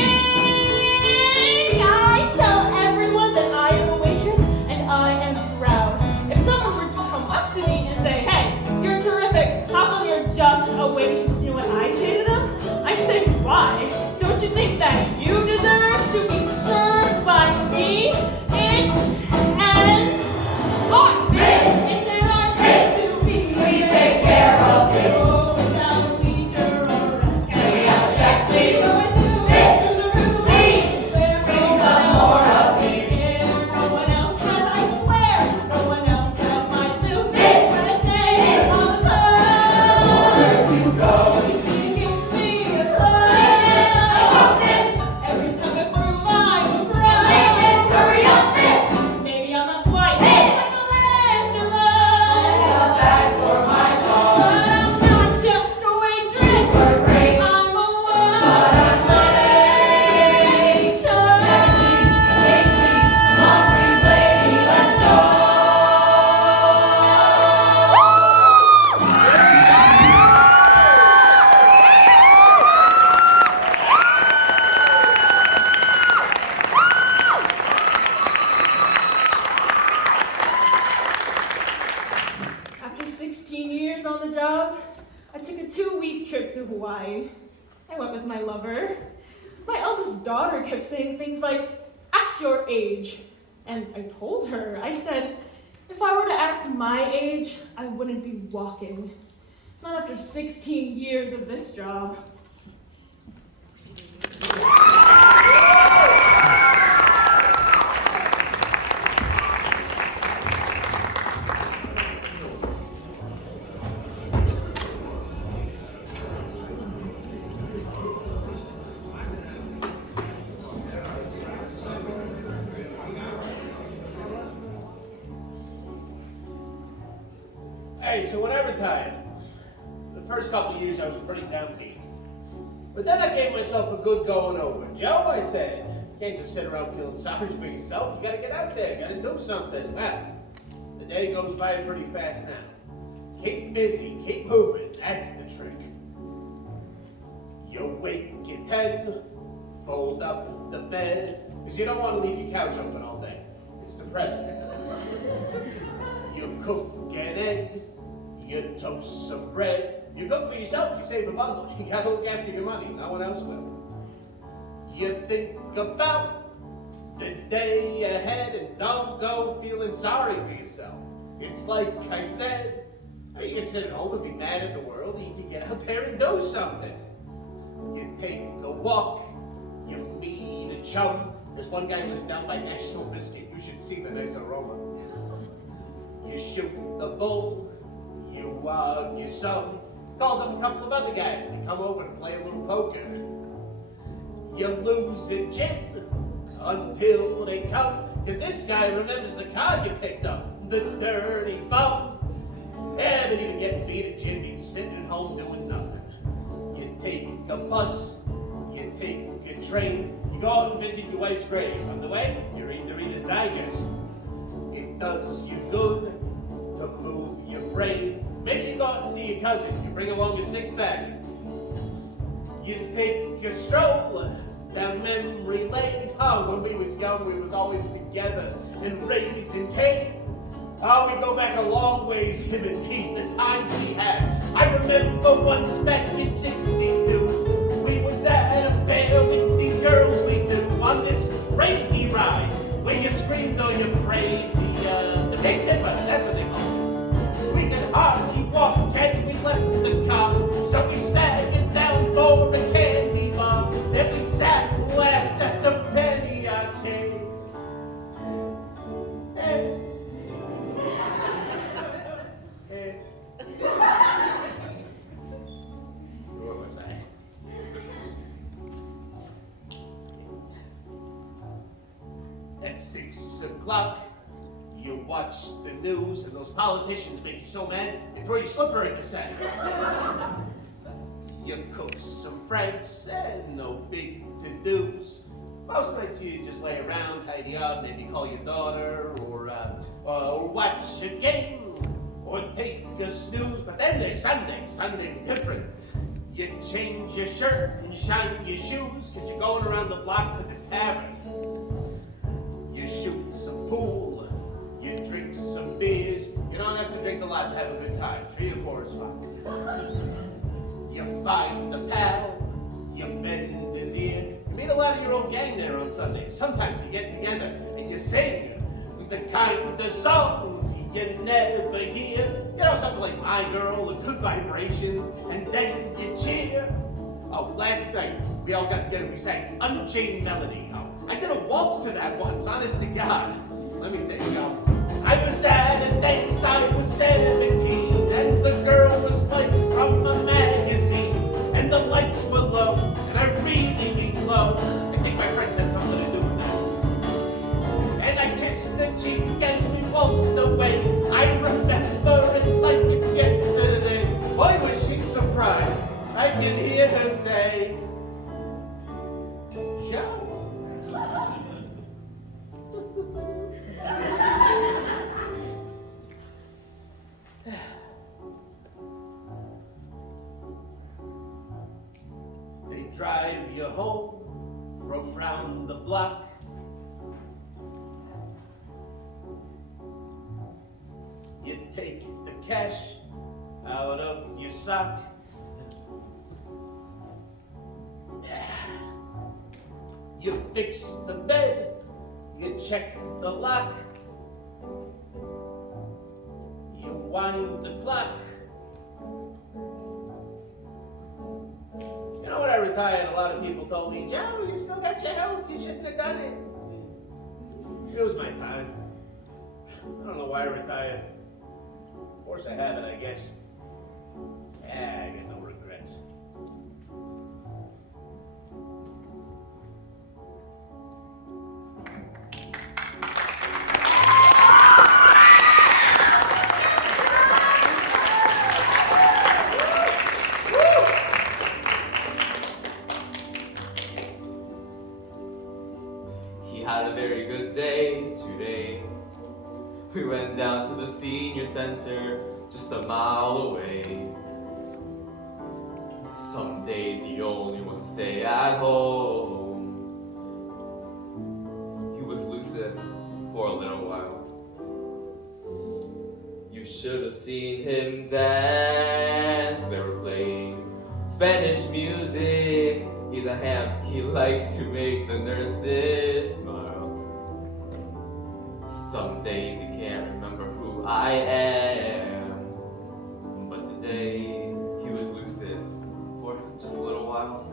I tell everyone that I am a waitress and I am proud. If someone were to come up to me and say, "Hey, you're terrific, how come you're just a waitress?" You know what I say to them? I say, "Why? Don't you think that you deserve to be served by me? It's an art. It's an art to be. Please take care of this. Now leisure or rest. I went with my lover. My eldest daughter kept saying things like, act your age. And I told her, I said, if I were to act my age, I wouldn't be walking. Not after 16 years of this job. Hey, so when I retired, the first couple of years I was pretty downbeat. But then I gave myself a good going over. Joe, I said, you can't just sit around feeling sorry for yourself. You gotta get out there, you gotta do something. Well, the day goes by pretty fast now. Keep busy, keep moving, that's the trick. You wake at 10, fold up the bed, because you don't want to leave your couch open all day. It's depressing. You cook an egg, you toast some bread. You cook for yourself, you save a bundle. You gotta look after your money, no one else will. You think about the day ahead and don't go feeling sorry for yourself. It's like I said, you can sit at home and be mad at the world, or you can get out there and do something. You take a walk, you meet a chum. There's one guy who lives down by National Biscuit. You should see the nice aroma. You shoot the bull, you argue some, calls up a couple of other guys, they come over to play a little poker. You lose a gin until they come, cause this guy remembers the car you picked up, the dirty bum. Yeah, but even getting beat at gin means sitting at home doing nothing. You take a bus, you take a train, you go out and visit your wife's grave. On the way, you read the Reader's Digest. It does you good to move your brain. Maybe you go out and see your cousin. You bring along a six-pack. You take a stroll down memory lane. Oh, when we was young, we was always together and raising Cain. Oh, we go back a long ways, him and me, the times we had. I remember once back in '62, we was at a fair with these girls we knew on this crazy ride where you screamed or you prayed. The Big Dipper, that's what they call it. We could hardly walk as we left the car, so we staggered down for a candy bar. Then we sat and laughed at the penny arcade. Where was I? At 6 o'clock, you watch the news, and those politicians make you so mad, they throw your slipper in the sack. You cook some franks and no big to-dos. Most nights you just lay around, tidy up, maybe call your daughter, or watch a game, or take a snooze. But then there's Sunday. Sunday's different. You change your shirt and shine your shoes, cause you're going around the block to the tavern. You shoot some pool, you drink some beers. You don't have to drink a lot to have a good time. 3 or 4 is fine. You find a pal, you bend his ear. You meet a lot of your old gang there on Sunday. Sometimes you get together and you sing the kind of songs you never hear. You know, something like My Girl or Good Vibrations, and then you cheer. Oh, last night, we all got together, we sang Unchained Melody. Oh, I did a waltz to that once, honest to God. Let me think. I was at a dance, I was 17, and the girl was like from a magazine, and the lights were low, and I really mean low. I think my friends had something to do with that. And I kissed her cheek as we waltzed away. I remember it like it's yesterday. Boy, was she surprised. I could hear her say, Joe. They drive you home from round the block. You take the cash out of your sock. You fix the bed, you check the lock, you wind the clock. You know, when I retired, a lot of people told me, Joe, you still got your health, you shouldn't have done it. It was my time. I don't know why I retired. Of course I have it, I guess. Yeah, I got no regrets. He had a very good day today. We went down to the senior center, just a mile away. Some days he only wants to stay at home. He was lucid for a little while. You should have seen him dance. They were playing Spanish music. He's a ham, he likes to make the nurses smile. Some days he can't remember who I am. But today he was lucid for just a little while.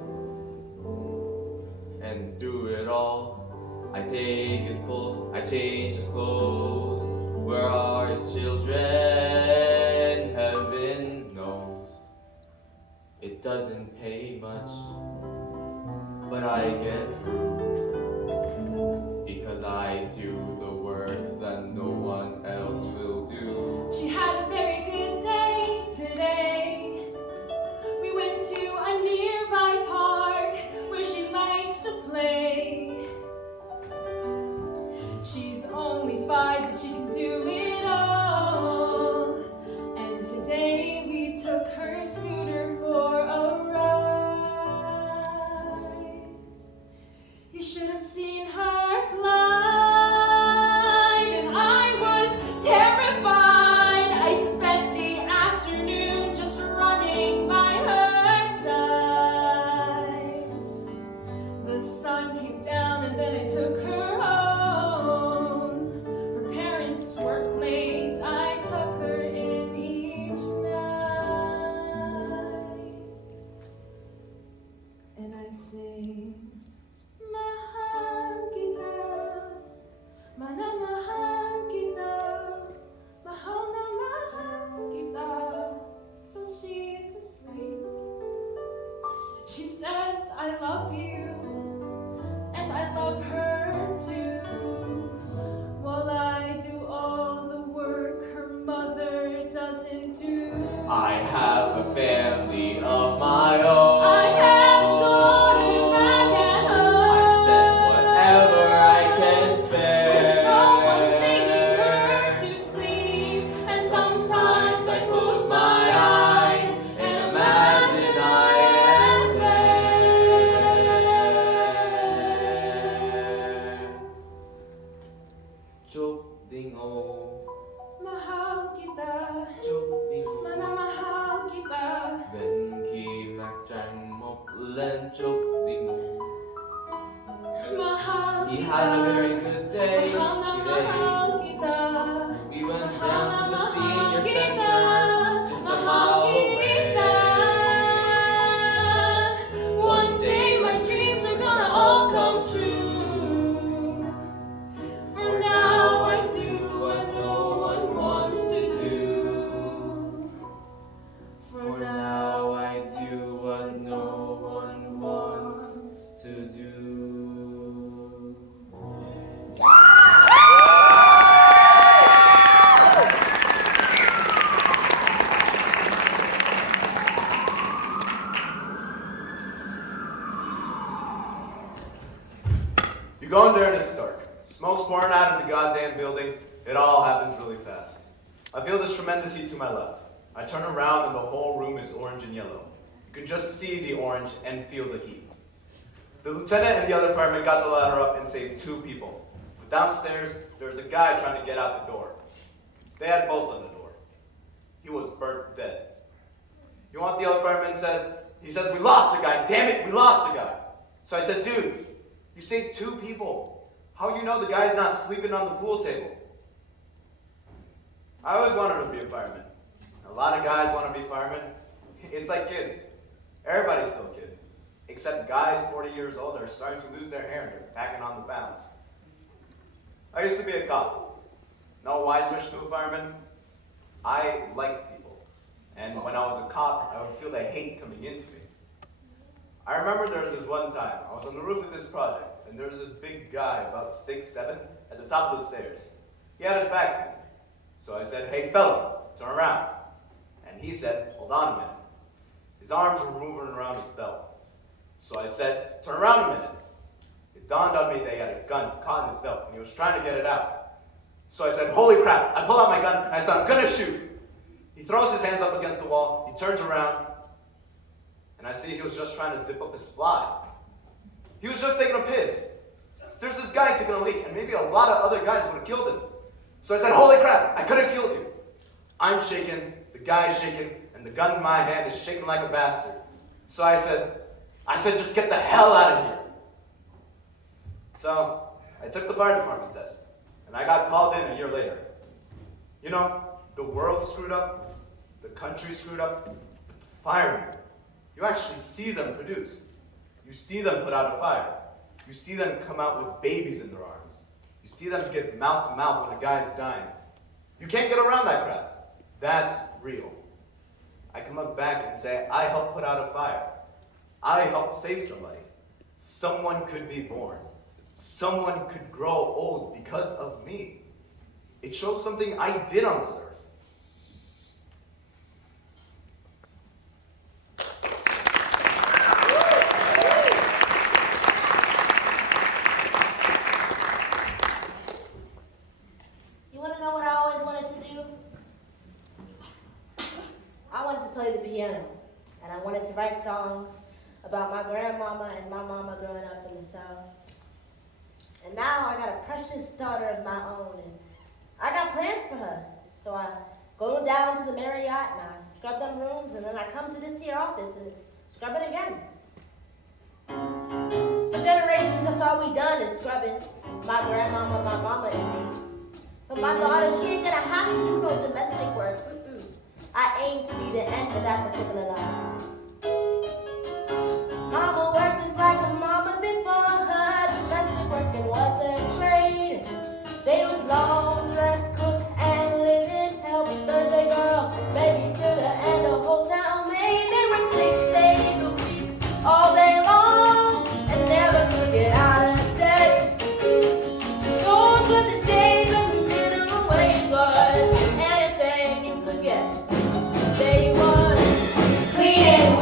And through it all, I take his pulse, I change his clothes. Where are his children? Heaven knows. It doesn't pay much, but I get through because I do the work that no one else will do. She had a very good day today. We went to a nearby park where she likes to play. She's only 5, but she can do it all. And today we took her scooter for a ride. You should have seen her glide, and I was terrified. I spent the afternoon just running by her side. The sun came down and then it took her home. Her parents work late, I tuck her in each night. And I sing, mahal kita, mahal kita, mahal na mahal kita, till she's asleep. She says, I love you, and I love her too, while I do all the work her mother doesn't do. I have a family of my own. I have a daughter back at home. I send whatever I can spare. With no one singing her to sleep, and sometimes I close my eyes and imagine I am there. Chúc tình ô, Mahal kita, chúc tình ô. manamahal kita. Đến khi mặt trăng mọc lên chúc tình ô. Mahal He kita, had a very good day mahal na mahal today. kita. We went down to the Mahal senior kita, center, just a mahal mile kita. away. One day my dreams are gonna all come true. For now I do what no one wants to do. For now I do what no one wants to do. You go in there and it's dark. Smoke's pouring out of the goddamn building. It all happens really fast. I feel this tremendous heat to my left. I turn around and the whole room is orange and yellow. You can just see the orange and feel the heat. The lieutenant and the other firemen got the ladder up and saved 2 people. But downstairs, there was a guy trying to get out the door. They had bolts on the door. He was burnt dead. You know what the other fireman says? He says, we lost the guy. Damn it, we lost the guy. So I said, dude, You saved 2 people. How do you know the guy's not sleeping on the pool table? I always wanted to be a fireman. A lot of guys want to be firemen. It's like kids. Everybody's still a kid. Except guys 40 years old are starting to lose their hair and they're packing on the pounds. I used to be a cop. Know why I switched to a fireman? I like people. And when I was a cop, I would feel the hate coming into me. I remember there was this one time, I was on the roof of this project, and there was this big guy, about 6'7", at the top of the stairs. He had his back to me. So I said, "Hey fella, turn around." And he said, "Hold on a minute." His arms were moving around his belt. So I said, "Turn around a minute." It dawned on me that he had a gun caught in his belt, and he was trying to get it out. So I said, "Holy crap." I pull out my gun, and I said, "I'm gonna shoot." He throws his hands up against the wall, he turns around, and I see he was just trying to zip up his fly. He was just taking a piss. There's this guy taking a leak, and maybe a lot of other guys would have killed him. So I said, "Holy crap, I could have killed you." I'm shaking, the guy's shaking, and the gun in my hand is shaking like a bastard. So I said, "Just get the hell out of here." So I took the fire department test, and I got called in a year later. You know, the world screwed up, the country screwed up, but the firemen, you actually see them produce. You see them put out a fire. You see them come out with babies in their arms. You see them get mouth to mouth when a guy's dying. You can't get around that crap. That's real. I can look back and say, I helped put out a fire. I helped save somebody. Someone could be born. Someone could grow old because of me. It shows something I did on this earth. You want to know what I always wanted to do? I wanted to play the piano, and I wanted to write songs about my grandmama and my mama growing up in the South. And now I got a precious daughter of my own, and I got plans for her. So I go down to the Marriott and I scrub them rooms, and then I come to this here office and it's scrubbing again. For generations, that's all we done is scrubbing. My grandmama, my mama, and me. But my daughter, she ain't gonna have to do no domestic work. I aim to be the end of that particular line. Mama worked just like a mama before her. Domestic working was their trade. They was laundress, cook, and living help. Thursday girl, babysitter, and a hotel maid. They worked 6 days a week, all day long, and never could get out of debt. Those were the days when the minimum wage was anything you could get. They was cleaning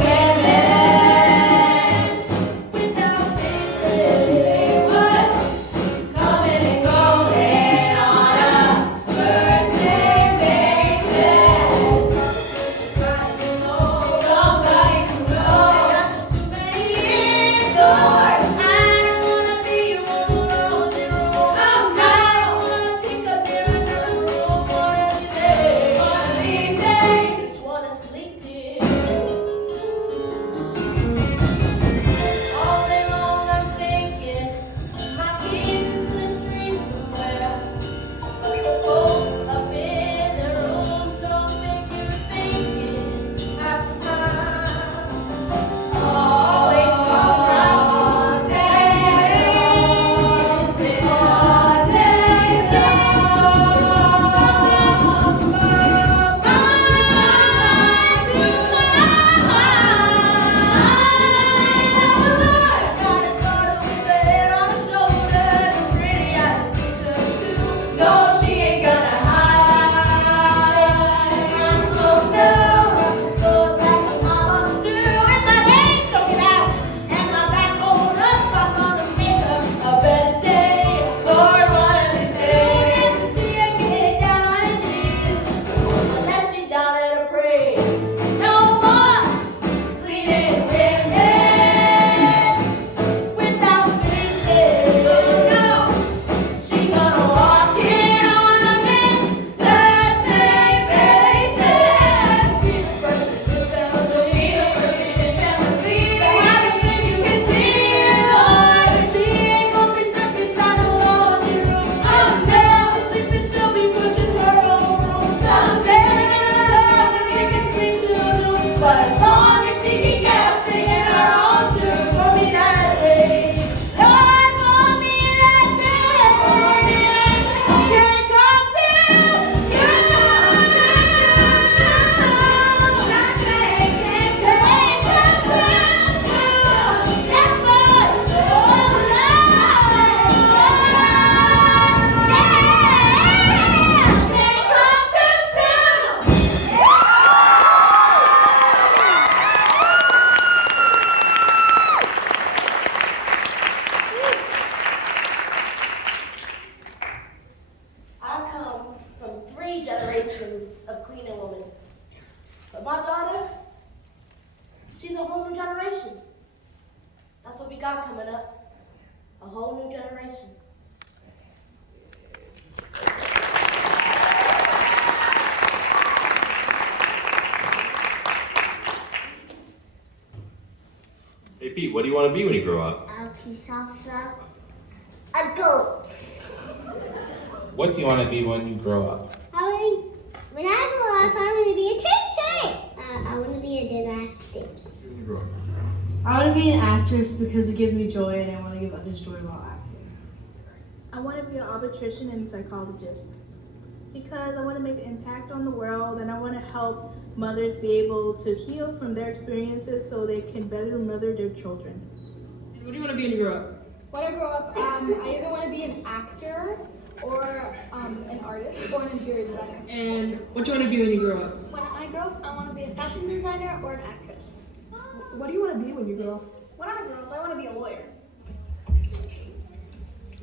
we got coming up? A whole new generation. Hey Pete, what do you want to be when you grow up? A police officer. A goat. What do you want to be when you grow up? When I grow up, I want to be a teacher. I want to be a gymnastics. When you grow up. I want to be an actress because it gives me joy and I want to give others joy while acting. I want to be an obstetrician and psychologist because I want to make an impact on the world and I want to help mothers be able to heal from their experiences so they can better mother their children. What do you want to be when you grow up? When I grow up, I either want to be an actor or an artist or an interior designer. And what do you want to be when you grow up? When I grow up, I want to be a fashion designer or an actress. What do you want to be when you grow up? When I grow up, I want to be a lawyer.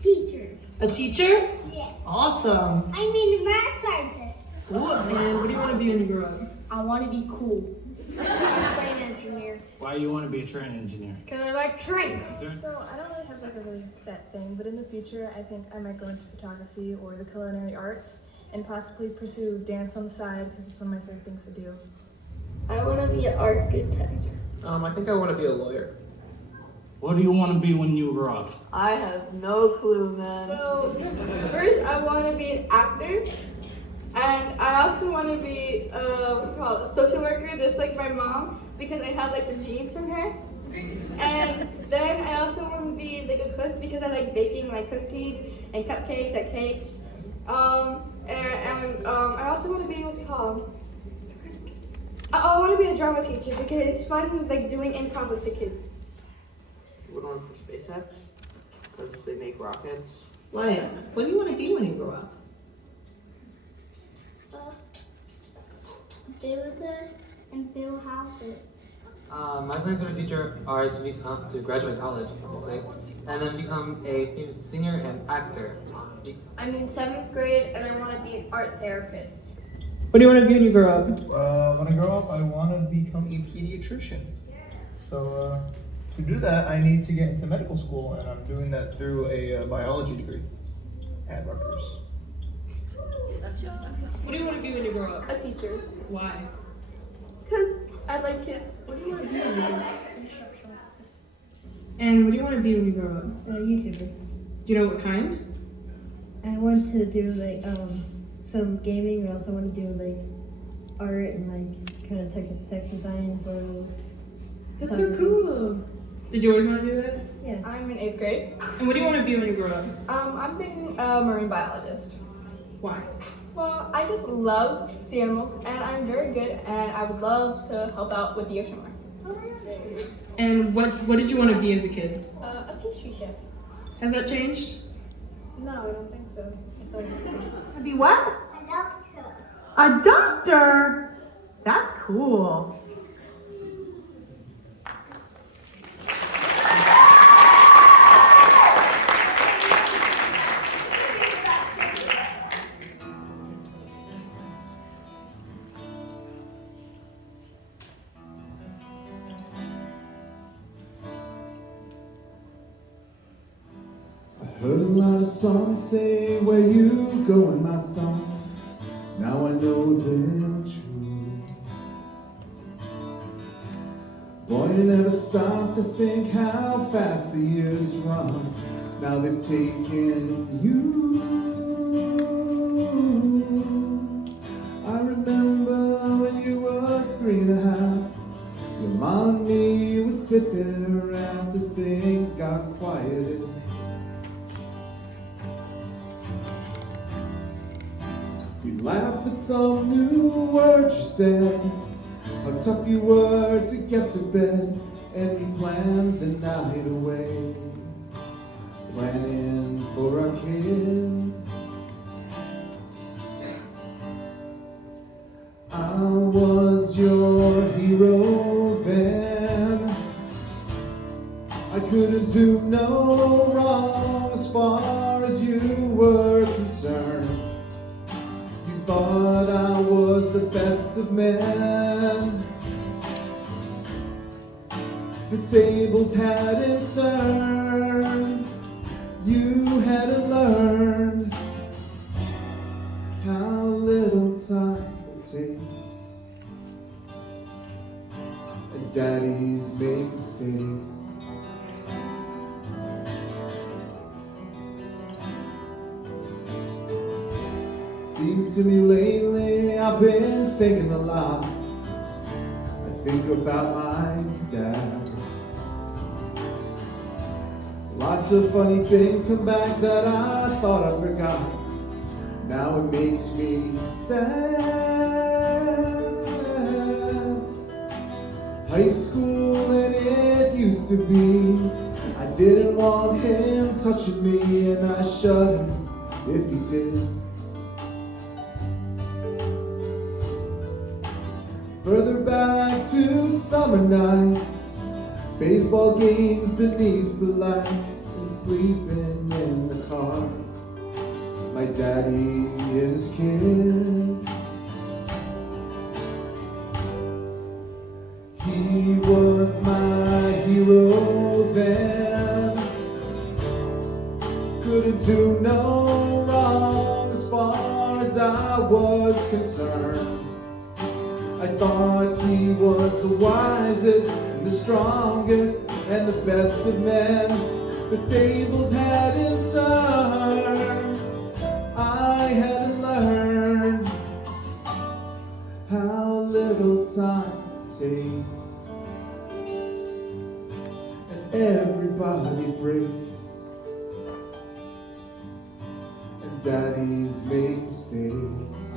Teacher. A teacher? Yes. Awesome. I mean a math scientist. Cool. And what do you want to be when you grow up? I want to be cool. I'm a train engineer. Why do you want to be a train engineer? Because I like trains. So I don't really have like a really set thing, but in the future I think I might go into photography or the culinary arts and possibly pursue dance on the side because it's one of my favorite things to do. I want to be an architect. I think I want to be a lawyer. What do you want to be when you grow up? I have no clue, man. So, first I want to be an actor. And I also want to be, a social worker, just like my mom, because I have like the genes from her. And then I also want to be like a cook because I like baking like cookies and cupcakes and cakes. I also want to be, I want to be a drama teacher because it's fun like doing improv with the kids. You would work for SpaceX because they make rockets. Liam, what do you want to be when you grow up? Builder and build houses. My plans for the future are to graduate college, obviously, and then become a famous singer and actor. I'm in 7th grade and I want to be an art therapist. What do you want to be when you grow up? When I grow up, I want to become a pediatrician. So to do that, I need to get into medical school, and I'm doing that through a biology degree at Rutgers. What do you want to be when you grow up? A teacher. Why? Because I like kids. What do you want to be when you grow up? And what do you want to be when you grow up? A YouTuber. Do you know what kind? I want to do like some gaming, but I also want to do like art and like kind of tech design photos. That's so cool. Did you always want to do that? Yeah. I'm in 8th grade. And what do you want to be when you grow up? I'm thinking marine biologist. Why? Well, I just love sea animals, and I'm very good, and I would love to help out with the ocean life. And what did you want to be as a kid? A pastry chef. Has that changed? No, I don't think so. Be what? A doctor. A doctor? That's cool. Heard a lot of songs say where you go in my song. Now I know they're true. Boy, you never stop to think how fast the years run. Now they've taken you. I remember when you was 3.5. Your mom and me would sit there after things got quieted. We laughed at some new word you said, how tough you were to get to bed, and we planned the night away, planning for our kid. I was your hero then. I couldn't do no wrong as far as you were concerned. Thought I was the best of men. the tables hadn't turned. You hadn't learned how little time it takes, and daddies make mistakes. Seems to me lately I've been thinking a lot. I think about my dad. Lots of funny things come back that I thought I forgot. Now it makes me sad. High school and it used to be, I didn't want him touching me, and I shut him if he did. Further back to summer nights, baseball games beneath the lights, and sleeping in the car. My daddy and his kid. He was my hero then. Couldn't do no wrong as far as I was concerned. I thought he was the wisest and the strongest and the best of men. The tables hadn't turned. I hadn't learned how little time it takes, and everybody breaks, and daddies make mistakes.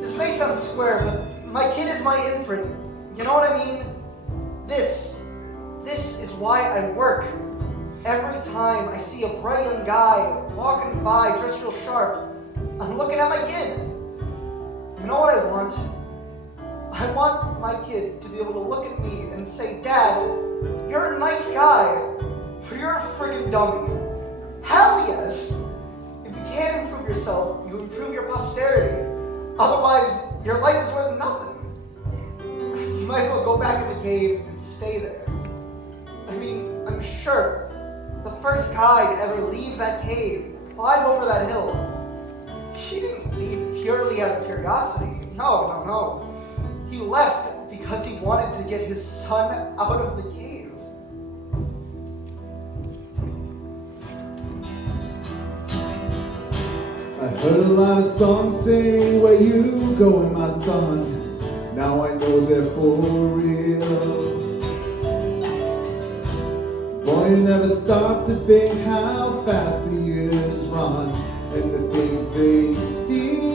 This may sound square, but my kid is my imprint. You know what I mean? This is why I work. Every time I see a bright young guy walking by dressed real sharp, I'm looking at my kid. You know what I want? I want my kid to be able to look at me and say, Dad, you're a nice guy, but you're a friggin' dummy. Hell yes! If you can't improve yourself, you improve your posterity. Otherwise, your life is worth nothing. You might as well go back in the cave and stay there. I mean, I'm sure the first guy to ever leave that cave, climb over that hill, he didn't leave purely out of curiosity. No. He left because he wanted to get his son out of the cave. I heard a lot of songs say, where you going, my son? Now I know they're for real. Boy, you never stop to think how fast the years run, and the things they steal.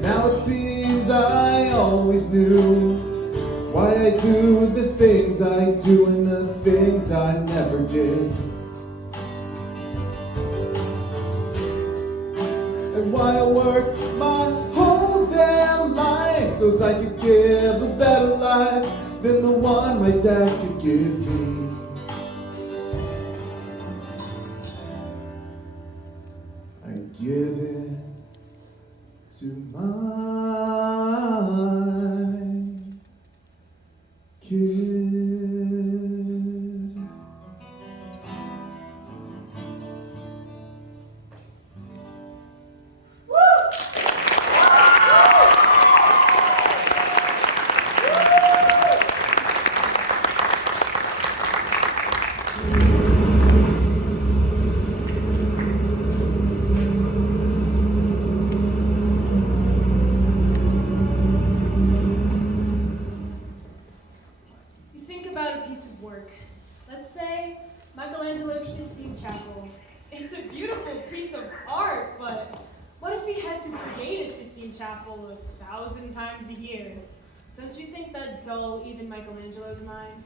Now it seems I always knew why I do the things I do and the things I never did. And why I worked my whole damn life so as I could give a better life than the one my dad could give me. I give it to my kid. You think about a piece of work. Let's say Michelangelo's Sistine Chapel. It's a beautiful piece of art, but what if he had to create a Sistine Chapel 1,000 times a year? Don't you think that'd dull even Michelangelo's mind?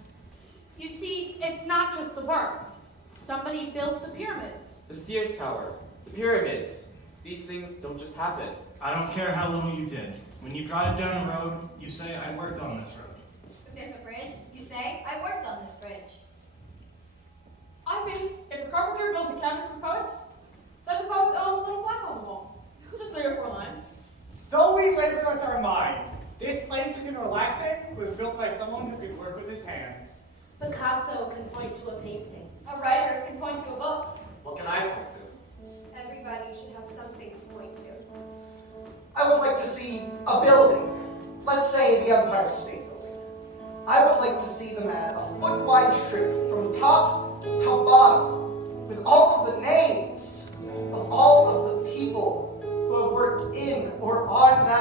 You see, it's not just the work. Somebody built the pyramids. The Sears Tower, the pyramids. These things don't just happen. I don't care how little you did. When you drive down a road, you say, I worked on this road. If there's a bridge, you say, I worked on this bridge. I think if a carpenter builds a cabinet for poets, then the poets owe him a little plaque on the wall. Just 3 or 4 lines. Though we labor with our minds, this place you can relax in was built by someone who could work with his hands. Picasso can point to a painting. A writer can point to a book. What can I point to? Everybody should have something to point to. I would like to see a building. Let's say the Empire State Building. I would like to see them add a foot-wide strip from top to bottom with all of the names of all of the people who have worked in or on that